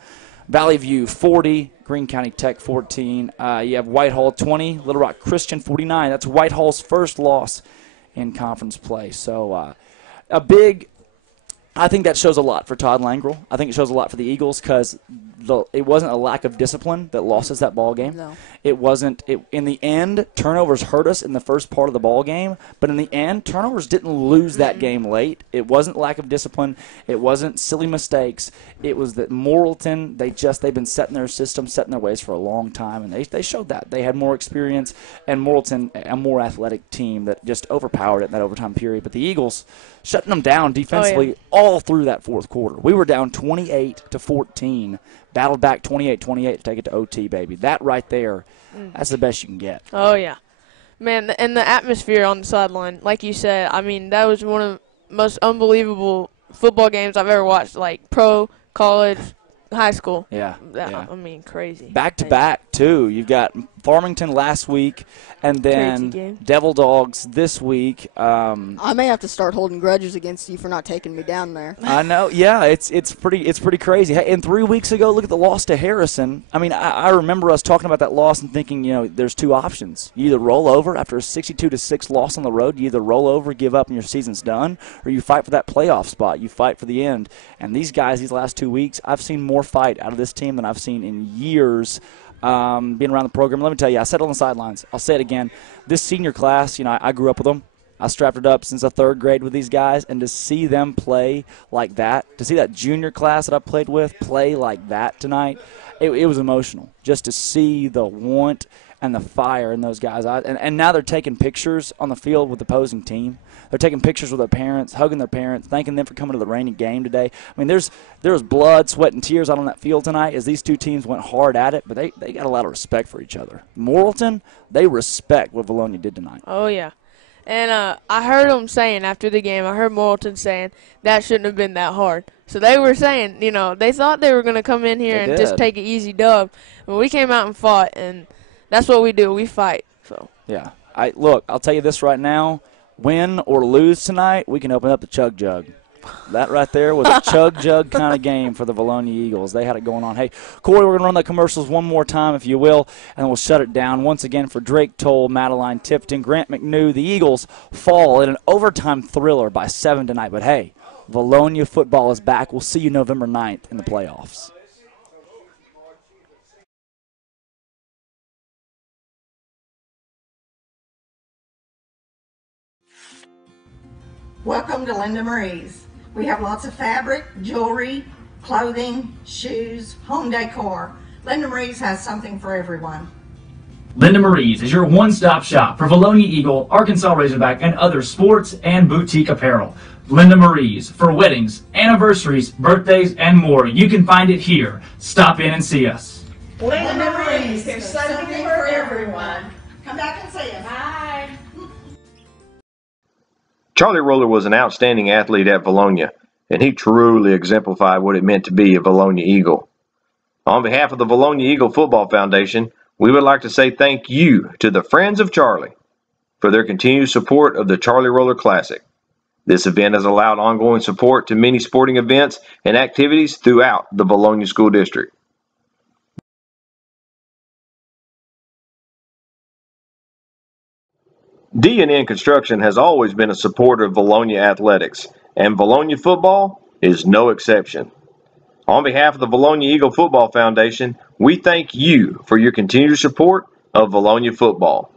Valley View 40, Greene County Tech 14. You have Whitehall 20, Little Rock Christian 49. That's Whitehall's first loss in conference play. So I think that shows a lot for Todd Langrel. I think it shows a lot for the Eagles because it wasn't a lack of discipline that lost us that ball game. No. It wasn't. In the end, turnovers hurt us in the first part of the ball game, but in the end, turnovers didn't lose that game late. It wasn't lack of discipline. It wasn't silly mistakes. It was that Morrilton, they've been setting their system, setting their ways for a long time, and they showed that. They had more experience, and Morrilton, a more athletic team that just overpowered it in that overtime period. But the Eagles shutting them down defensively all through that fourth quarter. We were down 28-14. Battled back 28-28 to take it to OT, baby. That right there, that's the best you can get. Oh, yeah. Man, and the atmosphere on the sideline, like you said, I mean, that was one of the most unbelievable football games I've ever watched, like pro, college, high school. Yeah. I mean, crazy. Back-to-back, too. You've got Farmington last week and then Devil Dogs this week. I may have to start holding grudges against you for not taking me down there. I know. Yeah, it's pretty crazy. Hey, and 3 weeks ago, look at the loss to Harrison. I mean, I remember us talking about that loss and thinking, there's two options. You either roll over after a 62-6 loss on the road. You either roll over, give up, and your season's done, or you fight for that playoff spot. You fight for the end. And these guys, these last 2 weeks, I've seen more fight out of this team than I've seen in years. Being around the program, let me tell you, I said it on the sidelines. I'll say it again. This senior class, I grew up with them. I strapped it up since the 3rd grade with these guys, and to see them play like that, to see that junior class that I played with play like that tonight, it was emotional. Just to see the want and the fire in those guys' eyes. And now they're taking pictures on the field with the opposing team. They're taking pictures with their parents, hugging their parents, thanking them for coming to the rainy game today. I mean, there was blood, sweat, and tears out on that field tonight as these two teams went hard at it, but they got a lot of respect for each other. Morrilton, they respect what Vilonia did tonight. Oh, yeah. And I heard them saying after the game, I heard Morrilton saying that shouldn't have been that hard. So they were saying, you know, they thought they were going to come in here and just take an easy dub. But we came out and fought, and that's what we do. We fight. So yeah. Look, I'll tell you this right now. Win or lose tonight, we can open up the chug jug. That right there was a chug jug kind of game for the Vilonia Eagles. They had it going on. Hey, Corey, we're going to run the commercials one more time, if you will, and then we'll shut it down. Once again for Drake Toll, Madeline Tipton, Grant McNew, the Eagles fall in an overtime thriller by 7 tonight. But, hey, Vilonia football is back. We'll see you November 9th in the playoffs. Welcome to Linda Marie's. We have lots of fabric, jewelry, clothing, shoes, home decor. Linda Marie's has something for everyone. Linda Marie's is your one-stop shop for Vilonia Eagle, Arkansas Razorback, and other sports and boutique apparel. Linda Marie's for weddings, anniversaries, birthdays, and more. You can find it here. Stop in and see us. Linda Marie's, there's something for everyone. Come back and see us. Bye. Charlie Roller was an outstanding athlete at Vilonia, and he truly exemplified what it meant to be a Vilonia Eagle. On behalf of the Vilonia Eagle Football Foundation, we would like to say thank you to the Friends of Charlie for their continued support of the Charlie Roller Classic. This event has allowed ongoing support to many sporting events and activities throughout the Vilonia School District. D&N Construction has always been a supporter of Vilonia athletics, and Vilonia football is no exception. On behalf of the Vilonia Eagle Football Foundation, we thank you for your continued support of Vilonia football.